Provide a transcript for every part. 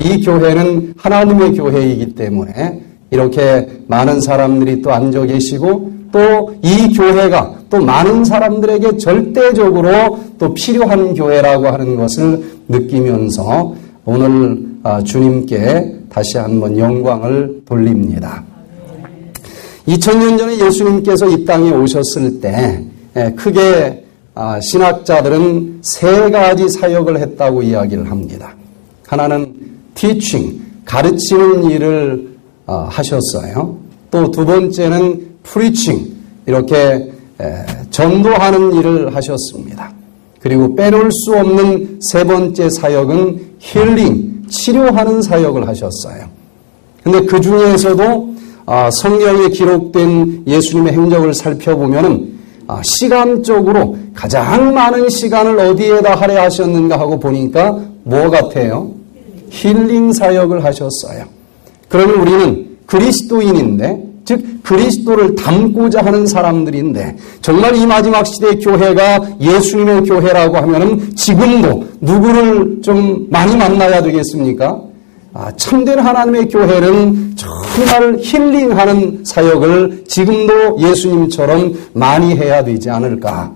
이 교회는 하나님의 교회이기 때문에 이렇게 많은 사람들이 또 앉아 계시고 또 이 교회가 또 많은 사람들에게 절대적으로 또 필요한 교회라고 하는 것을 느끼면서 오늘 주님께 다시 한번 영광을 돌립니다. 2000년 전에 예수님께서 이 땅에 오셨을 때 크게 신학자들은 세 가지 사역을 했다고 이야기를 합니다. 하나는 teaching, 가르치는 일을 하셨어요. 또 두 번째는 preaching, 이렇게 전도하는 일을 하셨습니다. 그리고 빼놓을 수 없는 세 번째 사역은 healing, 치료하는 사역을 하셨어요. 그런데 그 중에서도 성경에 기록된 예수님의 행적을 살펴보면 시간적으로 가장 많은 시간을 어디에다 할애하셨는가 하고 보니까 뭐 같아요? 힐링 사역을 하셨어요. 그러면 우리는 그리스도인인데, 즉 그리스도를 닮고자 하는 사람들인데 정말 이 마지막 시대의 교회가 예수님의 교회라고 하면은 지금도 누구를 좀 많이 만나야 되겠습니까? 참된 하나님의 교회는 정말 힐링하는 사역을 지금도 예수님처럼 많이 해야 되지 않을까.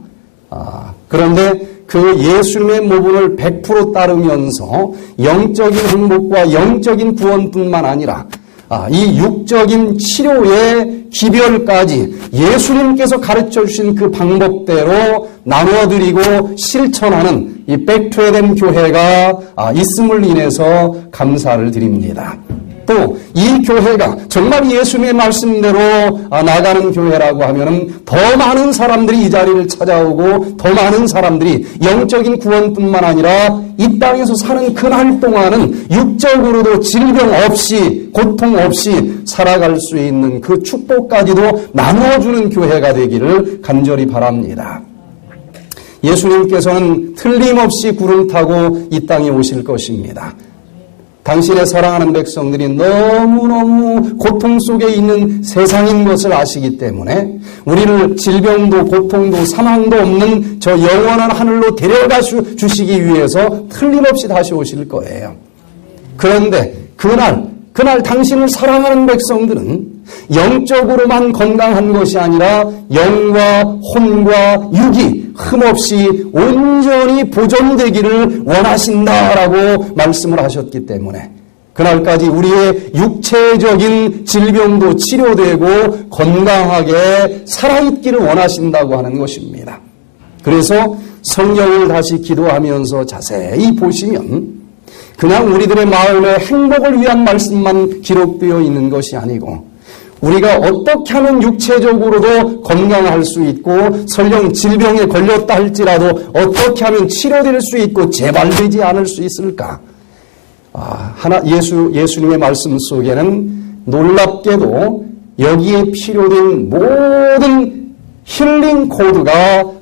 그런데 그 예수님의 모분을 100% 따르면서 영적인 행복과 영적인 구원뿐만 아니라 이 육적인 치료의 기별까지 예수님께서 가르쳐 주신 그 방법대로 나눠드리고 실천하는 이 백투에덴 교회가 있음을 인해서 감사를 드립니다. 또 이 교회가 정말 예수님의 말씀대로 나가는 교회라고 하면 더 많은 사람들이 이 자리를 찾아오고 더 많은 사람들이 영적인 구원뿐만 아니라 이 땅에서 사는 그날 동안은 육적으로도 질병 없이 고통 없이 살아갈 수 있는 그 축복까지도 나눠주는 교회가 되기를 간절히 바랍니다. 예수님께서는 틀림없이 구름 타고 이 땅에 오실 것입니다. 당신의 사랑하는 백성들이 너무너무 고통 속에 있는 세상인 것을 아시기 때문에 우리를 질병도 고통도 사망도 없는 저 영원한 하늘로 데려가 주시기 위해서 틀림없이 다시 오실 거예요. 그런데 그날 당신을 사랑하는 백성들은 영적으로만 건강한 것이 아니라 영과 혼과 육이 흠없이 온전히 보존되기를 원하신다라고 말씀을 하셨기 때문에 그날까지 우리의 육체적인 질병도 치료되고 건강하게 살아있기를 원하신다고 하는 것입니다. 그래서 성경을 다시 기도하면서 자세히 보시면 그냥 우리들의 마음의 행복을 위한 말씀만 기록되어 있는 것이 아니고 우리가 어떻게 하면 육체적으로도 건강할 수 있고 설령 질병에 걸렸다 할지라도 어떻게 하면 치료될 수 있고 재발되지 않을 수 있을까? 예수님의 말씀 속에는 놀랍게도 여기에 필요된 모든 힐링 코드가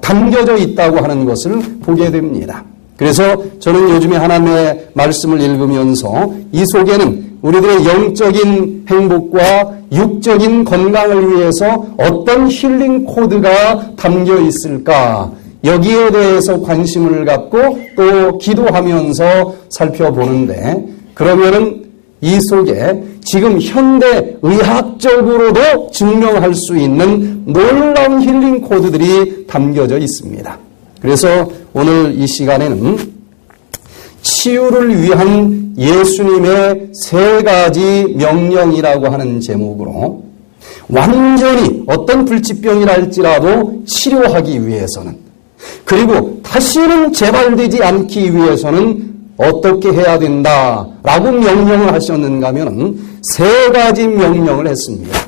담겨져 있다고 하는 것을 보게 됩니다. 그래서 저는 요즘에 하나님의 말씀을 읽으면서 이 속에는 우리들의 영적인 행복과 육적인 건강을 위해서 어떤 힐링 코드가 담겨 있을까? 여기에 대해서 관심을 갖고 또 기도하면서 살펴보는데 그러면은 이 속에 지금 현대 의학적으로도 증명할 수 있는 놀라운 힐링 코드들이 담겨져 있습니다. 그래서 오늘 이 시간에는 치유를 위한 예수님의 세 가지 명령이라고 하는 제목으로 완전히 어떤 불치병이랄지라도 치료하기 위해서는 그리고 다시는 재발되지 않기 위해서는 어떻게 해야 된다라고 명령을 하셨는가 하면 세 가지 명령을 했습니다.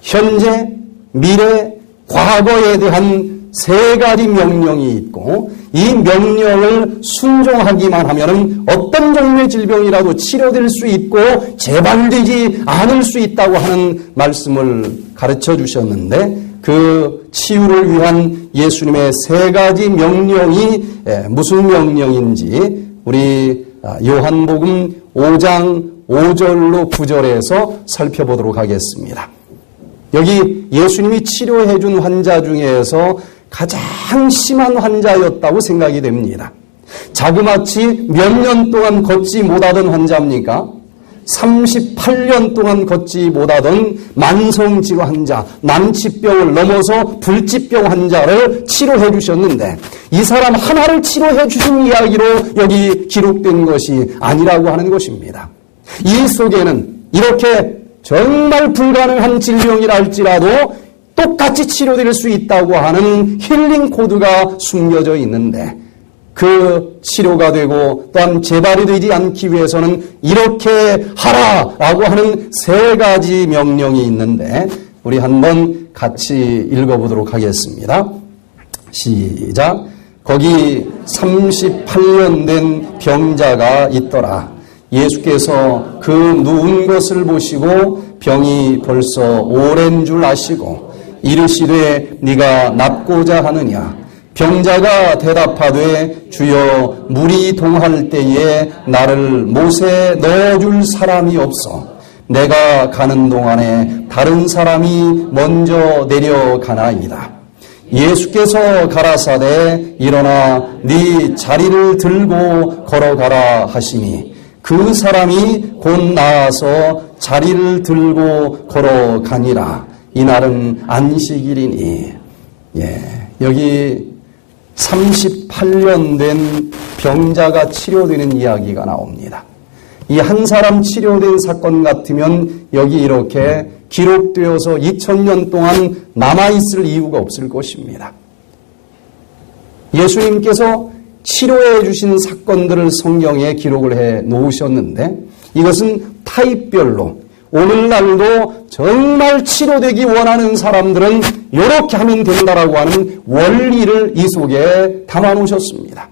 현재, 미래, 과거에 대한 세 가지 명령이 있고 이 명령을 순종하기만 하면 어떤 종류의 질병이라도 치료될 수 있고 재발되지 않을 수 있다고 하는 말씀을 가르쳐 주셨는데 그 치유를 위한 예수님의 세 가지 명령이 무슨 명령인지 우리 요한복음 5장 5절로 9절에서 살펴보도록 하겠습니다. 여기 예수님이 치료해 준 환자 중에서 가장 심한 환자였다고 생각이 됩니다. 자그마치 몇 년 동안 걷지 못하던 환자입니까? 38년 동안 걷지 못하던 만성질환 환자, 난치병을 넘어서 불치병 환자를 치료해 주셨는데 이 사람 하나를 치료해 주신 이야기로 여기 기록된 것이 아니라고 하는 것입니다. 이 속에는 이렇게 정말 불가능한 질병이라 할지라도 똑같이 치료될 수 있다고 하는 힐링 코드가 숨겨져 있는데 그 치료가 되고 또한 재발이 되지 않기 위해서는 이렇게 하라라고 하는 3가지 명령이 있는데 우리 한번 같이 읽어보도록 하겠습니다. 시작. 거기 38년 된 병자가 있더라. 예수께서 그 누운 것을 보시고 병이 벌써 오랜 줄 아시고 이르시되 네가 낫고자 하느냐. 병자가 대답하되 주여 물이 동할 때에 나를 못에 넣어줄 사람이 없어 내가 가는 동안에 다른 사람이 먼저 내려가나이다. 예수께서 가라사대 일어나 네 자리를 들고 걸어가라 하시니 그 사람이 곧 나아서 자리를 들고 걸어가니라. 이날은 안식일이니. 여기 38년 된 병자가 치료되는 이야기가 나옵니다. 이 한 사람 치료된 사건 같으면 여기 이렇게 기록되어서 2000년 동안 남아있을 이유가 없을 것입니다. 예수님께서 치료해 주신 사건들을 성경에 기록을 해 놓으셨는데 이것은 타입별로 오늘날도 정말 치료되기 원하는 사람들은 이렇게 하면 된다라고 하는 원리를 이 속에 담아 놓으셨습니다.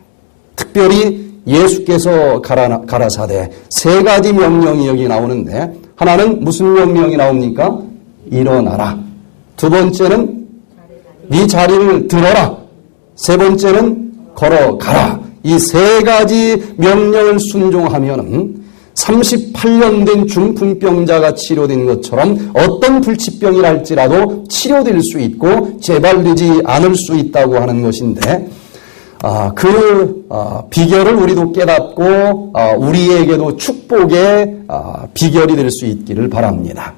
특별히 예수께서 가라사대 3가지 명령이 여기 나오는데 하나는 무슨 명령이 나옵니까? 일어나라. 2번째는 네 자리를 들어라. 3번째는 걸어가라. 이 3가지 명령을 순종하면은 38년 된 중풍병자가 치료된 것처럼 어떤 불치병이라 할지라도 치료될 수 있고 재발되지 않을 수 있다고 하는 것인데 그 비결을 우리도 깨닫고 우리에게도 축복의 비결이 될 수 있기를 바랍니다.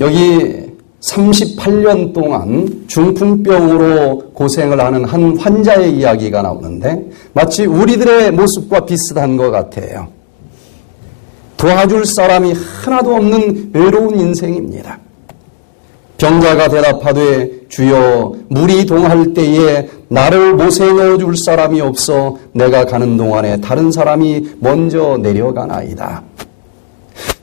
여기 38년 동안 중풍병으로 고생을 하는 한 환자의 이야기가 나오는데 마치 우리들의 모습과 비슷한 것 같아요. 도와줄 사람이 하나도 없는 외로운 인생입니다. 병자가 대답하되 주여 물이 동할 때에 나를 못에 넣어줄 사람이 없어 내가 가는 동안에 다른 사람이 먼저 내려가나이다.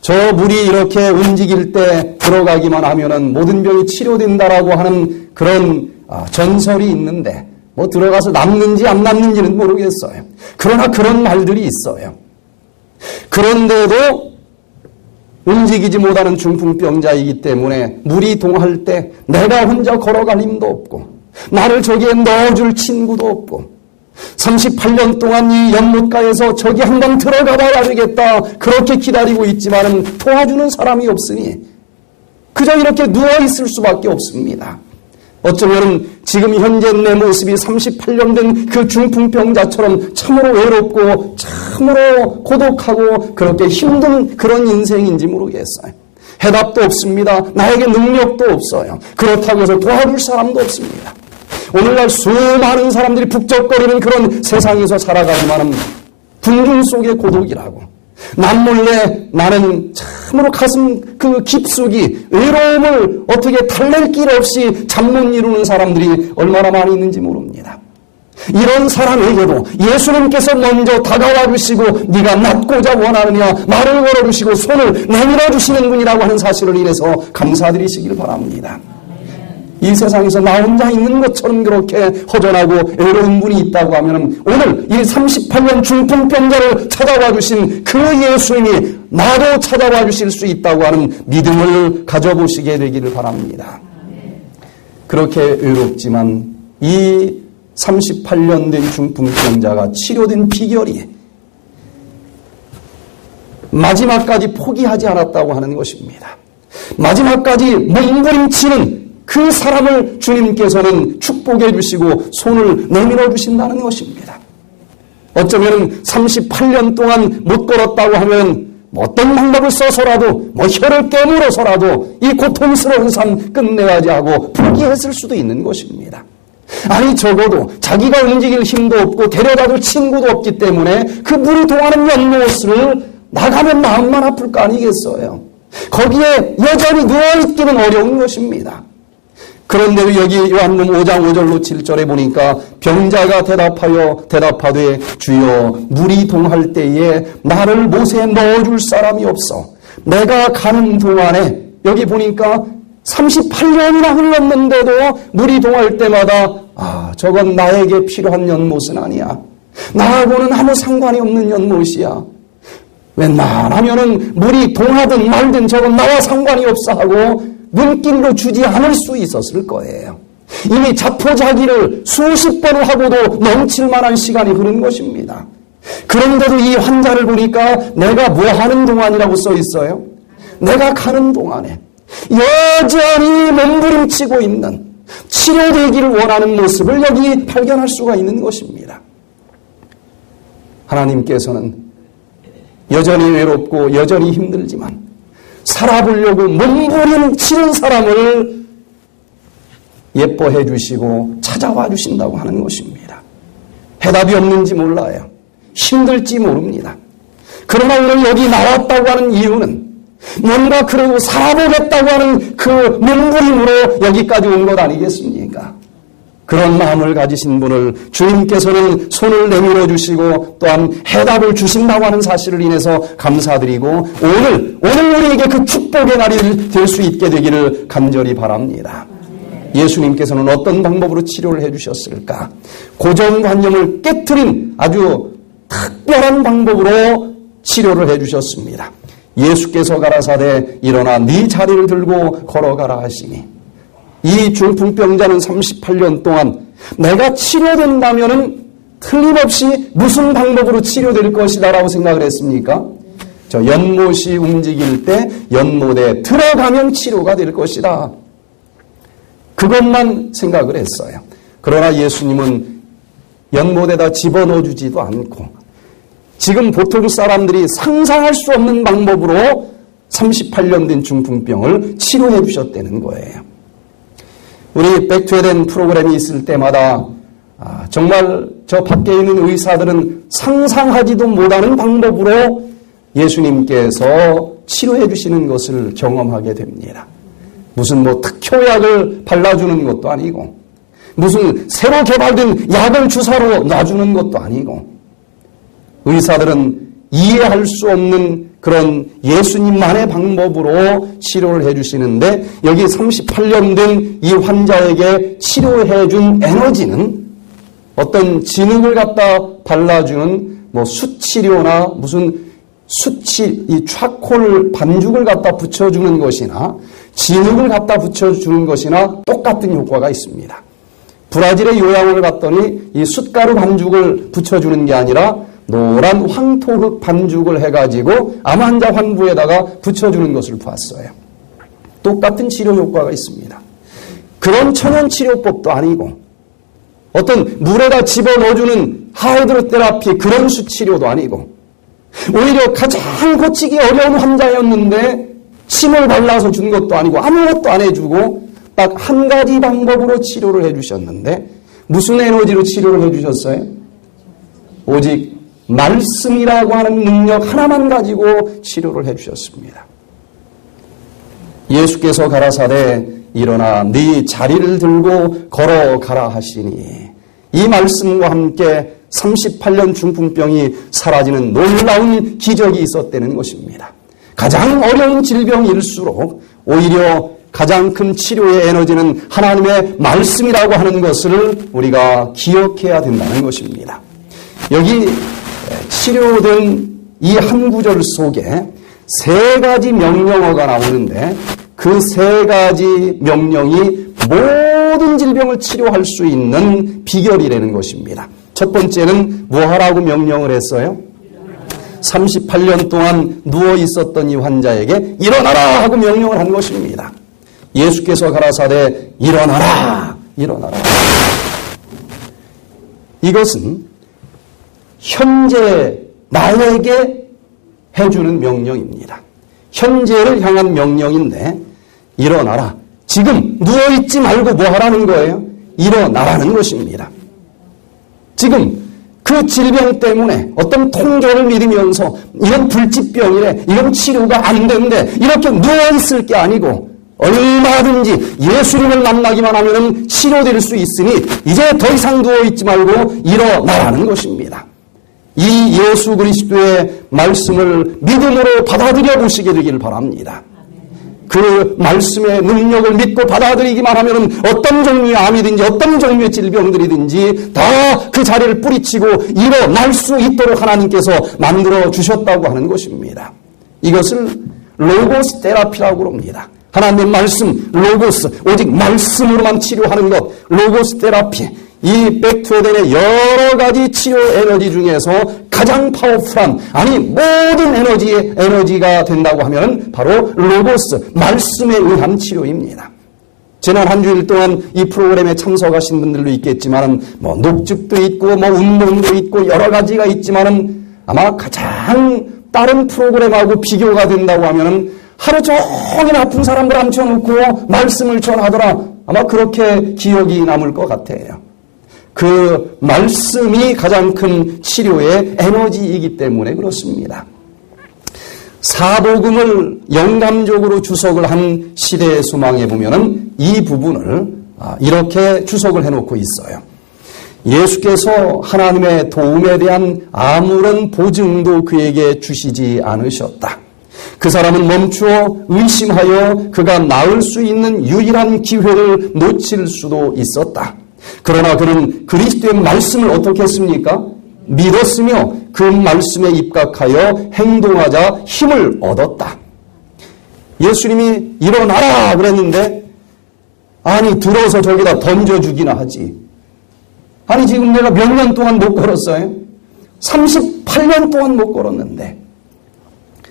저 물이 이렇게 움직일 때 들어가기만 하면은 모든 병이 치료된다라고 하는 그런 전설이 있는데 뭐 들어가서 남는지 안 남는지는 모르겠어요. 그러나 그런 말들이 있어요. 그런데도 움직이지 못하는 중풍병자이기 때문에 물이 동할 때 내가 혼자 걸어갈 힘도 없고 나를 저기에 넣어줄 친구도 없고 38년 동안 이 연못가에서 저기 한번 들어가 봐야 되겠다 그렇게 기다리고 있지만은 도와주는 사람이 없으니 그저 이렇게 누워있을 수밖에 없습니다. 어쩌면 지금 현재 내 모습이 38년 된 그 중풍병자처럼 참으로 외롭고 참으로 고독하고 그렇게 힘든 그런 인생인지 모르겠어요. 해답도 없습니다. 나에게 능력도 없어요. 그렇다고 해서 도와줄 사람도 없습니다. 오늘날 수많은 사람들이 북적거리는 그런 세상에서 살아가지만은 궁중 속의 고독이라고 남몰래 나는 참으로 가슴 그 깊숙이 외로움을 어떻게 달랠 길 없이 잠 못 이루는 사람들이 얼마나 많이 있는지 모릅니다. 이런 사람에게도 예수님께서 먼저 다가와 주시고 네가 낫고자 원하느냐 말을 걸어주시고 손을 내밀어 주시는 분이라고 하는 사실을 인해서 감사드리시길 바랍니다. 이 세상에서 나 혼자 있는 것처럼 그렇게 허전하고 외로운 분이 있다고 하면 오늘 이 38년 중풍병자를 찾아와 주신 그 예수님이 나도 찾아와 주실 수 있다고 하는 믿음을 가져보시게 되기를 바랍니다. 그렇게 외롭지만 이 38년 된 중풍병자가 치료된 비결이 마지막까지 포기하지 않았다고 하는 것입니다. 마지막까지 몸부림치는 그 사람을 주님께서는 축복해 주시고 손을 내밀어 주신다는 것입니다. 어쩌면 38년 동안 못 걸었다고 하면 어떤 방법을 써서라도 혀를 깨물어서라도 이 고통스러운 삶 끝내야지 하고 포기했을 수도 있는 것입니다. 아니 적어도 자기가 움직일 힘도 없고 데려다줄 친구도 없기 때문에 그 물이 동하는 연못을 나가면 마음만 아플 거 아니겠어요. 거기에 여전히 누워있기는 어려운 것입니다. 그런데도 여기 요한복음 5장 5절로 7절에 보니까 병자가 대답하되 주여 물이 동할 때에 나를 못에 넣어줄 사람이 없어. 내가 가는 동안에 여기 보니까 38년이나 흘렀는데도 물이 동할 때마다 저건 나에게 필요한 연못은 아니야. 나하고는 아무 상관이 없는 연못이야. 웬만하면은 물이 동하든 말든 저건 나와 상관이 없어 하고 눈길로 주지 않을 수 있었을 거예요. 이미 자포자기를 수십 번을 하고도 넘칠 만한 시간이 흐른 것입니다. 그런데도 이 환자를 보니까 내가 뭐 하는 동안이라고 써 있어요? 내가 가는 동안에 여전히 몸부림치고 있는 치료되기를 원하는 모습을 여기 발견할 수가 있는 것입니다. 하나님께서는 여전히 외롭고 여전히 힘들지만 살아보려고 몸부림치는 사람을 예뻐해 주시고 찾아와 주신다고 하는 것입니다. 해답이 없는지 몰라요. 힘들지 모릅니다. 그러나 오늘 여기 나왔다고 하는 이유는 뭔가 그래도 살아보겠다고 하는 그 몸부림으로 여기까지 온 것 아니겠습니까? 그런 마음을 가지신 분을 주님께서는 손을 내밀어 주시고 또한 해답을 주신다고 하는 사실을 인해서 감사드리고 오늘 우리에게 그 축복의 날이 될 수 있게 되기를 간절히 바랍니다. 예수님께서는 어떤 방법으로 치료를 해주셨을까? 고정관념을 깨트린 아주 특별한 방법으로 치료를 해주셨습니다. 예수께서 가라사대 일어나 네 자리를 들고 걸어가라 하시니 이 중풍병자는 38년 동안 내가 치료된다면은 틀림없이 무슨 방법으로 치료될 것이다라고 생각을 했습니까? 저 연못이 움직일 때 연못에 들어가면 치료가 될 것이다. 그것만 생각을 했어요. 그러나 예수님은 연못에다 집어넣어 주지도 않고 지금 보통 사람들이 상상할 수 없는 방법으로 38년 된 중풍병을 치료해 주셨다는 거예요. 우리 백투에덴 프로그램이 있을 때마다 정말 저 밖에 있는 의사들은 상상하지도 못하는 방법으로 예수님께서 치료해 주시는 것을 경험하게 됩니다. 무슨 특효약을 발라주는 것도 아니고 무슨 새로 개발된 약을 주사로 놔주는 것도 아니고 의사들은 이해할 수 없는 그런 예수님만의 방법으로 치료를 해주시는데 여기 38년 된 이 환자에게 치료해 준 에너지는 어떤 진흙을 갖다 발라주는 수치료나 무슨 이 차콜 반죽을 갖다 붙여주는 것이나 진흙을 갖다 붙여주는 것이나 똑같은 효과가 있습니다. 브라질의 요양원을 갔더니 이 숯가루 반죽을 붙여주는 게 아니라 노란 황토흙 반죽을 해가지고 암 환자 환부에다가 붙여주는 것을 봤어요. 똑같은 치료 효과가 있습니다. 그런 천연치료법도 아니고 어떤 물에다 집어넣어주는 하이드로테라피 그런 수치료도 아니고 오히려 가장 고치기 어려운 환자였는데 침을 발라서 준 것도 아니고 아무것도 안 해주고 딱 한 가지 방법으로 치료를 해주셨는데 무슨 에너지로 치료를 해주셨어요? 오직 말씀이라고 하는 능력 하나만 가지고 치료를 해주셨습니다. 예수께서 가라사대 일어나 네 자리를 들고 걸어가라 하시니 이 말씀과 함께 38년 중풍병이 사라지는 놀라운 기적이 있었다는 것입니다. 가장 어려운 질병일수록 오히려 가장 큰 치료의 에너지는 하나님의 말씀이라고 하는 것을 우리가 기억해야 된다는 것입니다. 여기 치료된 이 한 구절 속에 세 가지 명령어가 나오는데 그 세 가지 명령이 모든 질병을 치료할 수 있는 비결이라는 것입니다. 첫 번째는 뭐 하라고 명령을 했어요? 38년 동안 누워 있었던 이 환자에게 일어나라 하고 명령을 한 것입니다. 예수께서 가라사대 일어나라. 이것은 현재 나에게 해주는 명령입니다. 현재를 향한 명령인데 일어나라. 지금 누워있지 말고 뭐 하라는 거예요? 일어나라는 것입니다. 지금 그 질병 때문에 어떤 통계를 믿으면서 이건 불치병이래, 이건 치료가 안 된대, 이렇게 누워있을 게 아니고 얼마든지 예수님을 만나기만 하면 치료될 수 있으니 이제 더 이상 누워있지 말고 일어나라는 것입니다. 이 예수 그리스도의 말씀을 믿음으로 받아들여 보시게 되기를 바랍니다. 그 말씀의 능력을 믿고 받아들이기만 하면 어떤 종류의 암이든지 어떤 종류의 질병들이든지 다 그 자리를 뿌리치고 일어날 수 있도록 하나님께서 만들어 주셨다고 하는 것입니다. 이것을 로고스 테라피라고 합니다. 하나님의 말씀, 로고스, 오직 말씀으로만 치료하는 것, 로고스 테라피. 이 백투에덴의 여러 가지 치료 에너지 중에서 가장 파워풀한, 아니 모든 에너지가 된다고 하면 바로 로고스, 말씀에 의한 치료입니다. 지난 한 주일 동안 이 프로그램에 참석하신 분들도 있겠지만 뭐 녹즙도 있고 뭐 운동도 있고 여러 가지가 있지만 아마 가장 다른 프로그램하고 비교가 된다고 하면 하루 종일 아픈 사람들 앉혀놓고 말씀을 전하더라. 아마 그렇게 기억이 남을 것 같아요. 그 말씀이 가장 큰 치료의 에너지이기 때문에 그렇습니다. 사복음을 영감적으로 주석을 한 시대의 소망에 보면은 이 부분을 이렇게 주석을 해놓고 있어요. 예수께서 하나님의 도움에 대한 아무런 보증도 그에게 주시지 않으셨다. 그 사람은 멈추어 의심하여 그가 나을 수 있는 유일한 기회를 놓칠 수도 있었다. 그러나 그는 그리스도의 말씀을 어떻게 했습니까? 믿었으며 그 말씀에 입각하여 행동하자 힘을 얻었다. 예수님이 일어나라 그랬는데 아니 들어서 저기다 던져주기나 하지. 아니 지금 내가 몇 년 동안 못 걸었어요? 38년 동안 못 걸었는데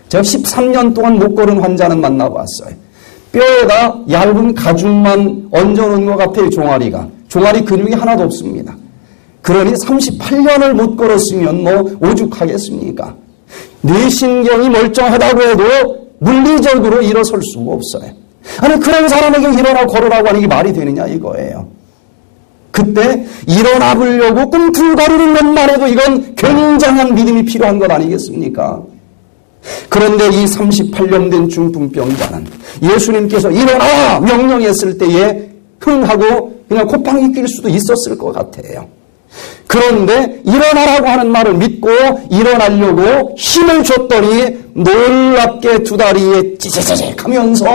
제가 13년 동안 못 걸은 환자는 만나봤어요. 뼈에다 얇은 가죽만 얹어놓은 것 같아요. 종아리 근육이 하나도 없습니다. 그러니 38년을 못 걸었으면 뭐 오죽하겠습니까? 뇌신경이 멀쩡하다고 해도 물리적으로 일어설 수가 없어요. 아니 그런 사람에게 일어나 걸으라고 하는 게 말이 되느냐 이거예요. 그때 일어나 보려고 꿈틀거리는 것만 해도 이건 굉장한 믿음이 필요한 것 아니겠습니까? 그런데 이 38년 된 중풍병자는 예수님께서 일어나 명령했을 때에 흥하고 그냥 콧방귀 낄 수도 있었을 것 같아요. 그런데 일어나라고 하는 말을 믿고 일어나려고 힘을 줬더니 놀랍게 두 다리에 찌직찌직 하면서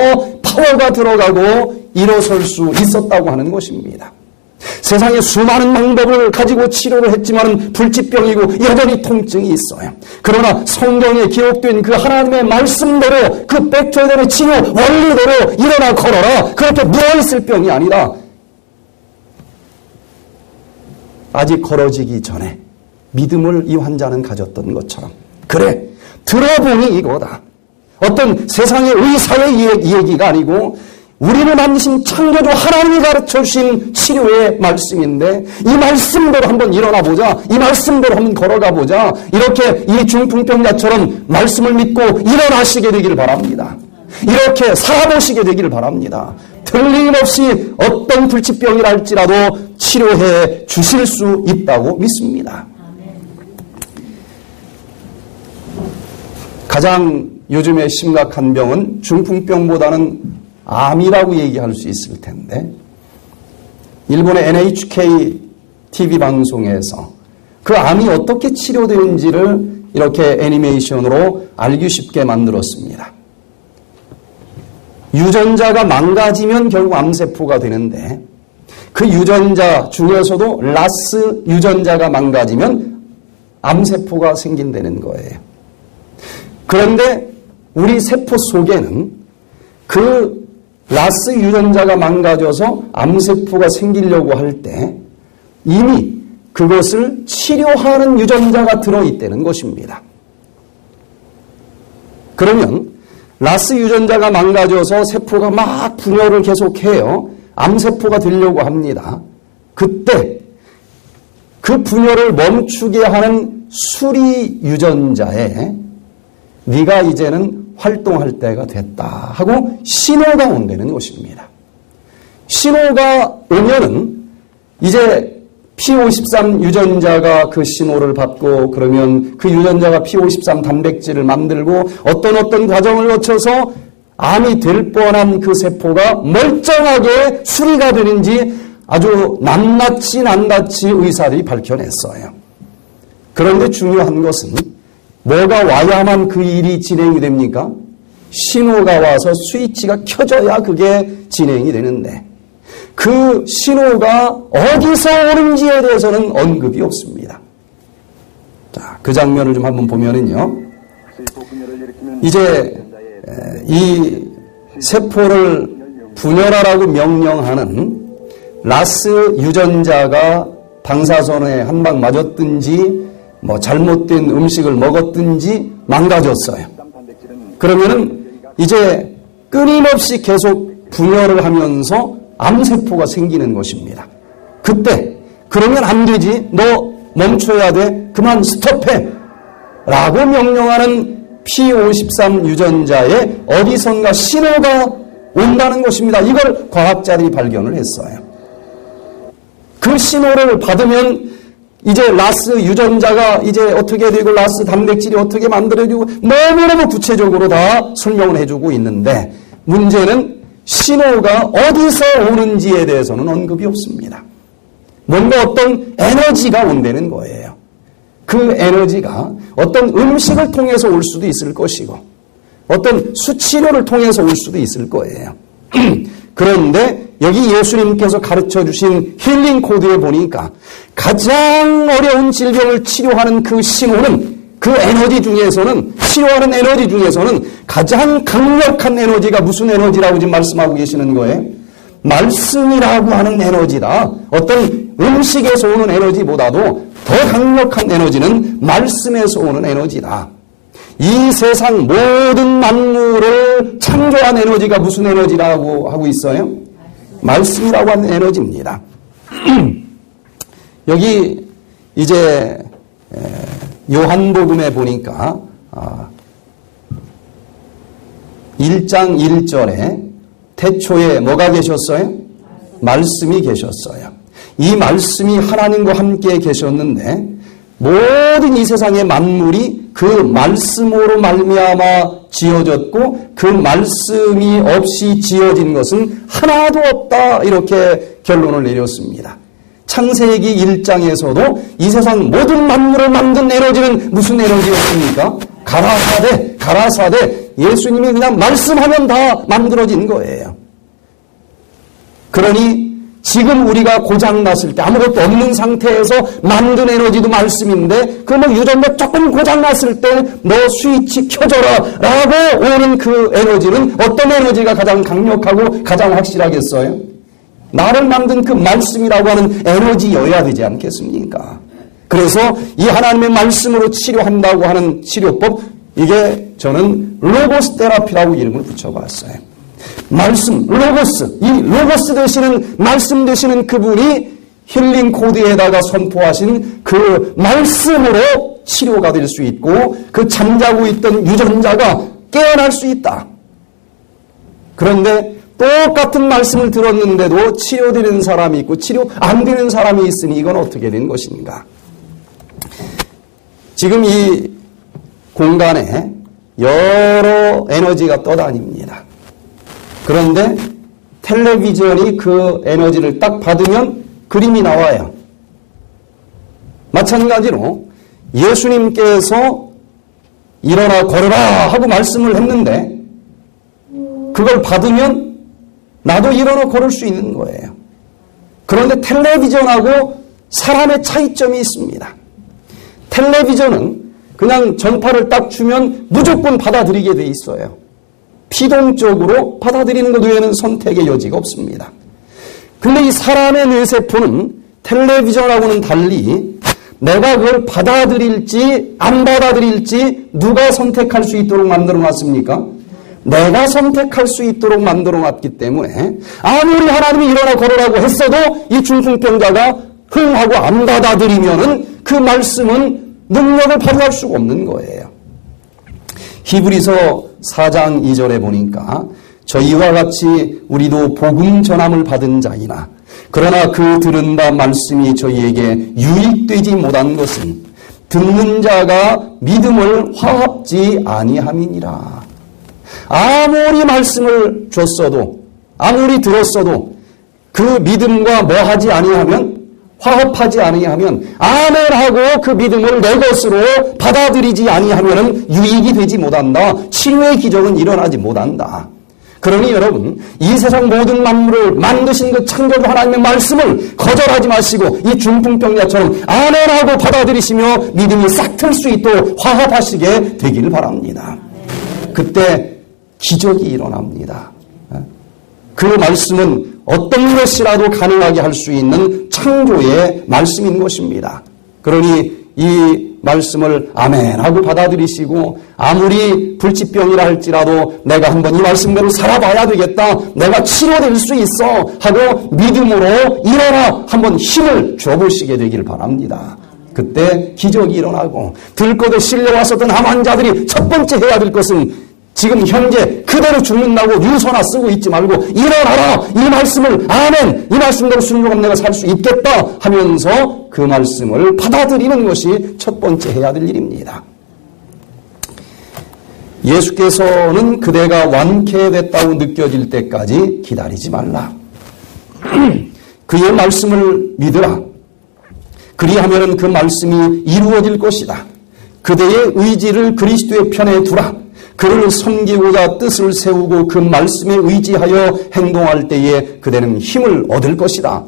파워가 들어가고 일어설 수 있었다고 하는 것입니다. 세상에 수많은 방법을 가지고 치료를 했지만 불치병이고 여전히 통증이 있어요. 그러나 성경에 기록된 그 하나님의 말씀대로 그 백조대로 치료 원리대로 일어나 걸어라. 그렇게 누워있을 병이 아니라 아직 걸어지기 전에 믿음을 이 환자는 가졌던 것처럼 그래 들어보니 이거다. 어떤 세상의 의사의 얘기가 아니고 우리를 만드신 창조주 하나님이 가르쳐주신 치료의 말씀인데 이 말씀대로 한번 일어나보자. 이 말씀대로 한번 걸어가보자. 이렇게 이 중풍병자처럼 말씀을 믿고 일어나시게 되기를 바랍니다. 이렇게 살아보시게 되기를 바랍니다. 틀림없이 어떤 불치병이랄지라도 치료해 주실 수 있다고 믿습니다. 가장 요즘에 심각한 병은 중풍병보다는 암이라고 얘기할 수 있을 텐데 일본의 NHK TV 방송에서 그 암이 어떻게 치료되는지를 이렇게 애니메이션으로 알기 쉽게 만들었습니다. 유전자가 망가지면 결국 암세포가 되는데 그 유전자 중에서도 라스 유전자가 망가지면 암세포가 생긴다는 거예요. 그런데 우리 세포 속에는 그 라스 유전자가 망가져서 암세포가 생기려고 할 때 이미 그것을 치료하는 유전자가 들어있다는 것입니다. 그러면 라스 유전자가 망가져서 세포가 막 분열을 계속해요. 암세포가 되려고 합니다. 그때 그 분열을 멈추게 하는 수리 유전자에 네가 이제는 활동할 때가 됐다 하고 신호가 온다는 것입니다. 신호가 오면은 이제 P53 유전자가 그 신호를 받고 그러면 그 유전자가 P53 단백질을 만들고 어떤 과정을 거쳐서 암이 될 뻔한 그 세포가 멀쩡하게 수리가 되는지 아주 낱낱이 의사들이 밝혀냈어요. 그런데 중요한 것은 뭐가 와야만 그 일이 진행이 됩니까? 신호가 와서 스위치가 켜져야 그게 진행이 되는데 그 신호가 어디서 오는지에 대해서는 언급이 없습니다. 자, 그 장면을 좀 한번 보면은요. 이제 이 세포를 분열하라고 명령하는 라스 유전자가 방사선에 한 방 맞았든지 뭐 잘못된 음식을 먹었든지 망가졌어요. 그러면은 이제 끊임없이 계속 분열을 하면서 암세포가 생기는 것입니다. 그때 그러면 안 되지. 너 멈춰야 돼. 그만 스톱해. 라고 명령하는 P53 유전자에 어디선가 신호가 온다는 것입니다. 이걸 과학자들이 발견을 했어요. 그 신호를 받으면 이제 라스 유전자가 이제 어떻게 되고 라스 단백질이 어떻게 만들어지고 너무너무 구체적으로 다 설명을 해주고 있는데 문제는 신호가 어디서 오는지에 대해서는 언급이 없습니다. 뭔가 어떤 에너지가 온다는 거예요. 그 에너지가 어떤 음식을 통해서 올 수도 있을 것이고 어떤 수치료를 통해서 올 수도 있을 거예요. 그런데 여기 예수님께서 가르쳐 주신 힐링 코드에 보니까 가장 어려운 질병을 치료하는 그 신호는 그 에너지 중에서는 치료하는 에너지 중에서는 가장 강력한 에너지가 무슨 에너지라고 지금 말씀하고 계시는 거예요? 말씀이라고 하는 에너지다. 어떤 음식에서 오는 에너지보다도 더 강력한 에너지는 말씀에서 오는 에너지다. 이 세상 모든 만물을 창조한 에너지가 무슨 에너지라고 하고 있어요? 말씀이라고 하는 에너지입니다. 여기 이제 요한복음에 보니까 1장 1절에 태초에 뭐가 계셨어요? 말씀이 계셨어요. 이 말씀이 하나님과 함께 계셨는데 모든 이 세상의 만물이 그 말씀으로 말미암아 지어졌고 그 말씀이 없이 지어진 것은 하나도 없다 이렇게 결론을 내렸습니다. 창세기 1장에서도 이 세상 모든 만물을 만든 에너지는 무슨 에너지였습니까? 가라사대 예수님이 그냥 말씀하면 다 만들어진 거예요. 그러니 지금 우리가 고장났을 때 아무것도 없는 상태에서 만든 에너지도 말씀인데 그 뭐 유전자 조금 고장났을 때 너 스위치 켜줘라 라고 오는 그 에너지는 어떤 에너지가 가장 강력하고 가장 확실하겠어요? 나를 만든 그 말씀이라고 하는 에너지여야 되지 않겠습니까? 그래서 이 하나님의 말씀으로 치료한다고 하는 치료법 이게 저는 로고스 테라피라고 이름을 붙여봤어요. 말씀, 로고스, 이 로고스 되시는 말씀 되시는 그분이 힐링 코드에다가 선포하신 그 말씀으로 치료가 될 수 있고 그 잠자고 있던 유전자가 깨어날 수 있다. 그런데 똑같은 말씀을 들었는데도 치료되는 사람이 있고 치료 안 되는 사람이 있으니 이건 어떻게 된 것인가? 지금 이 공간에 여러 에너지가 떠다닙니다. 그런데 텔레비전이 그 에너지를 딱 받으면 그림이 나와요. 마찬가지로 예수님께서 일어나 걸어라 하고 말씀을 했는데 그걸 받으면 나도 일어나 걸을 수 있는 거예요. 그런데 텔레비전하고 사람의 차이점이 있습니다. 텔레비전은 그냥 전파를 딱 주면 무조건 받아들이게 돼 있어요. 피동적으로 받아들이는 것 외에는 선택의 여지가 없습니다. 근데 이 사람의 뇌세포는 텔레비전하고는 달리 내가 그걸 받아들일지 안 받아들일지 누가 선택할 수 있도록 만들어 놨습니까? 내가 선택할 수 있도록 만들어 놨기 때문에 아무리 하나님이 일어나 걸으라고 했어도 이 중풍병자가 흥하고 안 받아들이면은 그 말씀은 능력을 발휘할 수가 없는 거예요. 히브리서 4장 2절에 보니까 저희와 같이 우리도 복음 전함을 받은 자이나 그러나 그 들은 바 말씀이 저희에게 유익되지 못한 것은 듣는 자가 믿음을 화합지 아니함이니라. 아무리 말씀을 줬어도 아무리 들었어도 그 믿음과 뭐하지 아니하면 화합하지 아니하면 아멘하고 그 믿음을 내 것으로 받아들이지 아니하면 유익이 되지 못한다. 치유의 기적은 일어나지 못한다. 그러니 여러분 이 세상 모든 만물을 만드신 그 창조주 하나님의 말씀을 거절하지 마시고 이 중풍병자처럼 아멘하고 받아들이시며 믿음이 싹 틀 수 있도록 화합하시게 되기를 바랍니다. 그때 기적이 일어납니다. 그 말씀은 어떤 것이라도 가능하게 할 수 있는 창조의 말씀인 것입니다. 그러니 이 말씀을 아멘하고 받아들이시고 아무리 불치병이라 할지라도 내가 한번 이 말씀대로 살아봐야 되겠다. 내가 치료될 수 있어 하고 믿음으로 일어나 한번 힘을 줘보시게 되길 바랍니다. 그때 기적이 일어나고 들것에 실려왔었던 암 환자들이 첫 번째 해야 될 것은 지금 현재 그대로 죽는다고 유서나 쓰고 있지 말고 일어나라. 이 말씀을 아멘. 이 말씀대로 순종하면 내가 살 수 있겠다 하면서 그 말씀을 받아들이는 것이 첫 번째 해야 될 일입니다. 예수께서는 그대가 완쾌됐다고 느껴질 때까지 기다리지 말라. 그의 말씀을 믿으라. 그리하면 그 말씀이 이루어질 것이다. 그대의 의지를 그리스도의 편에 두라. 그를 섬기고자 뜻을 세우고 그 말씀에 의지하여 행동할 때에 그대는 힘을 얻을 것이다.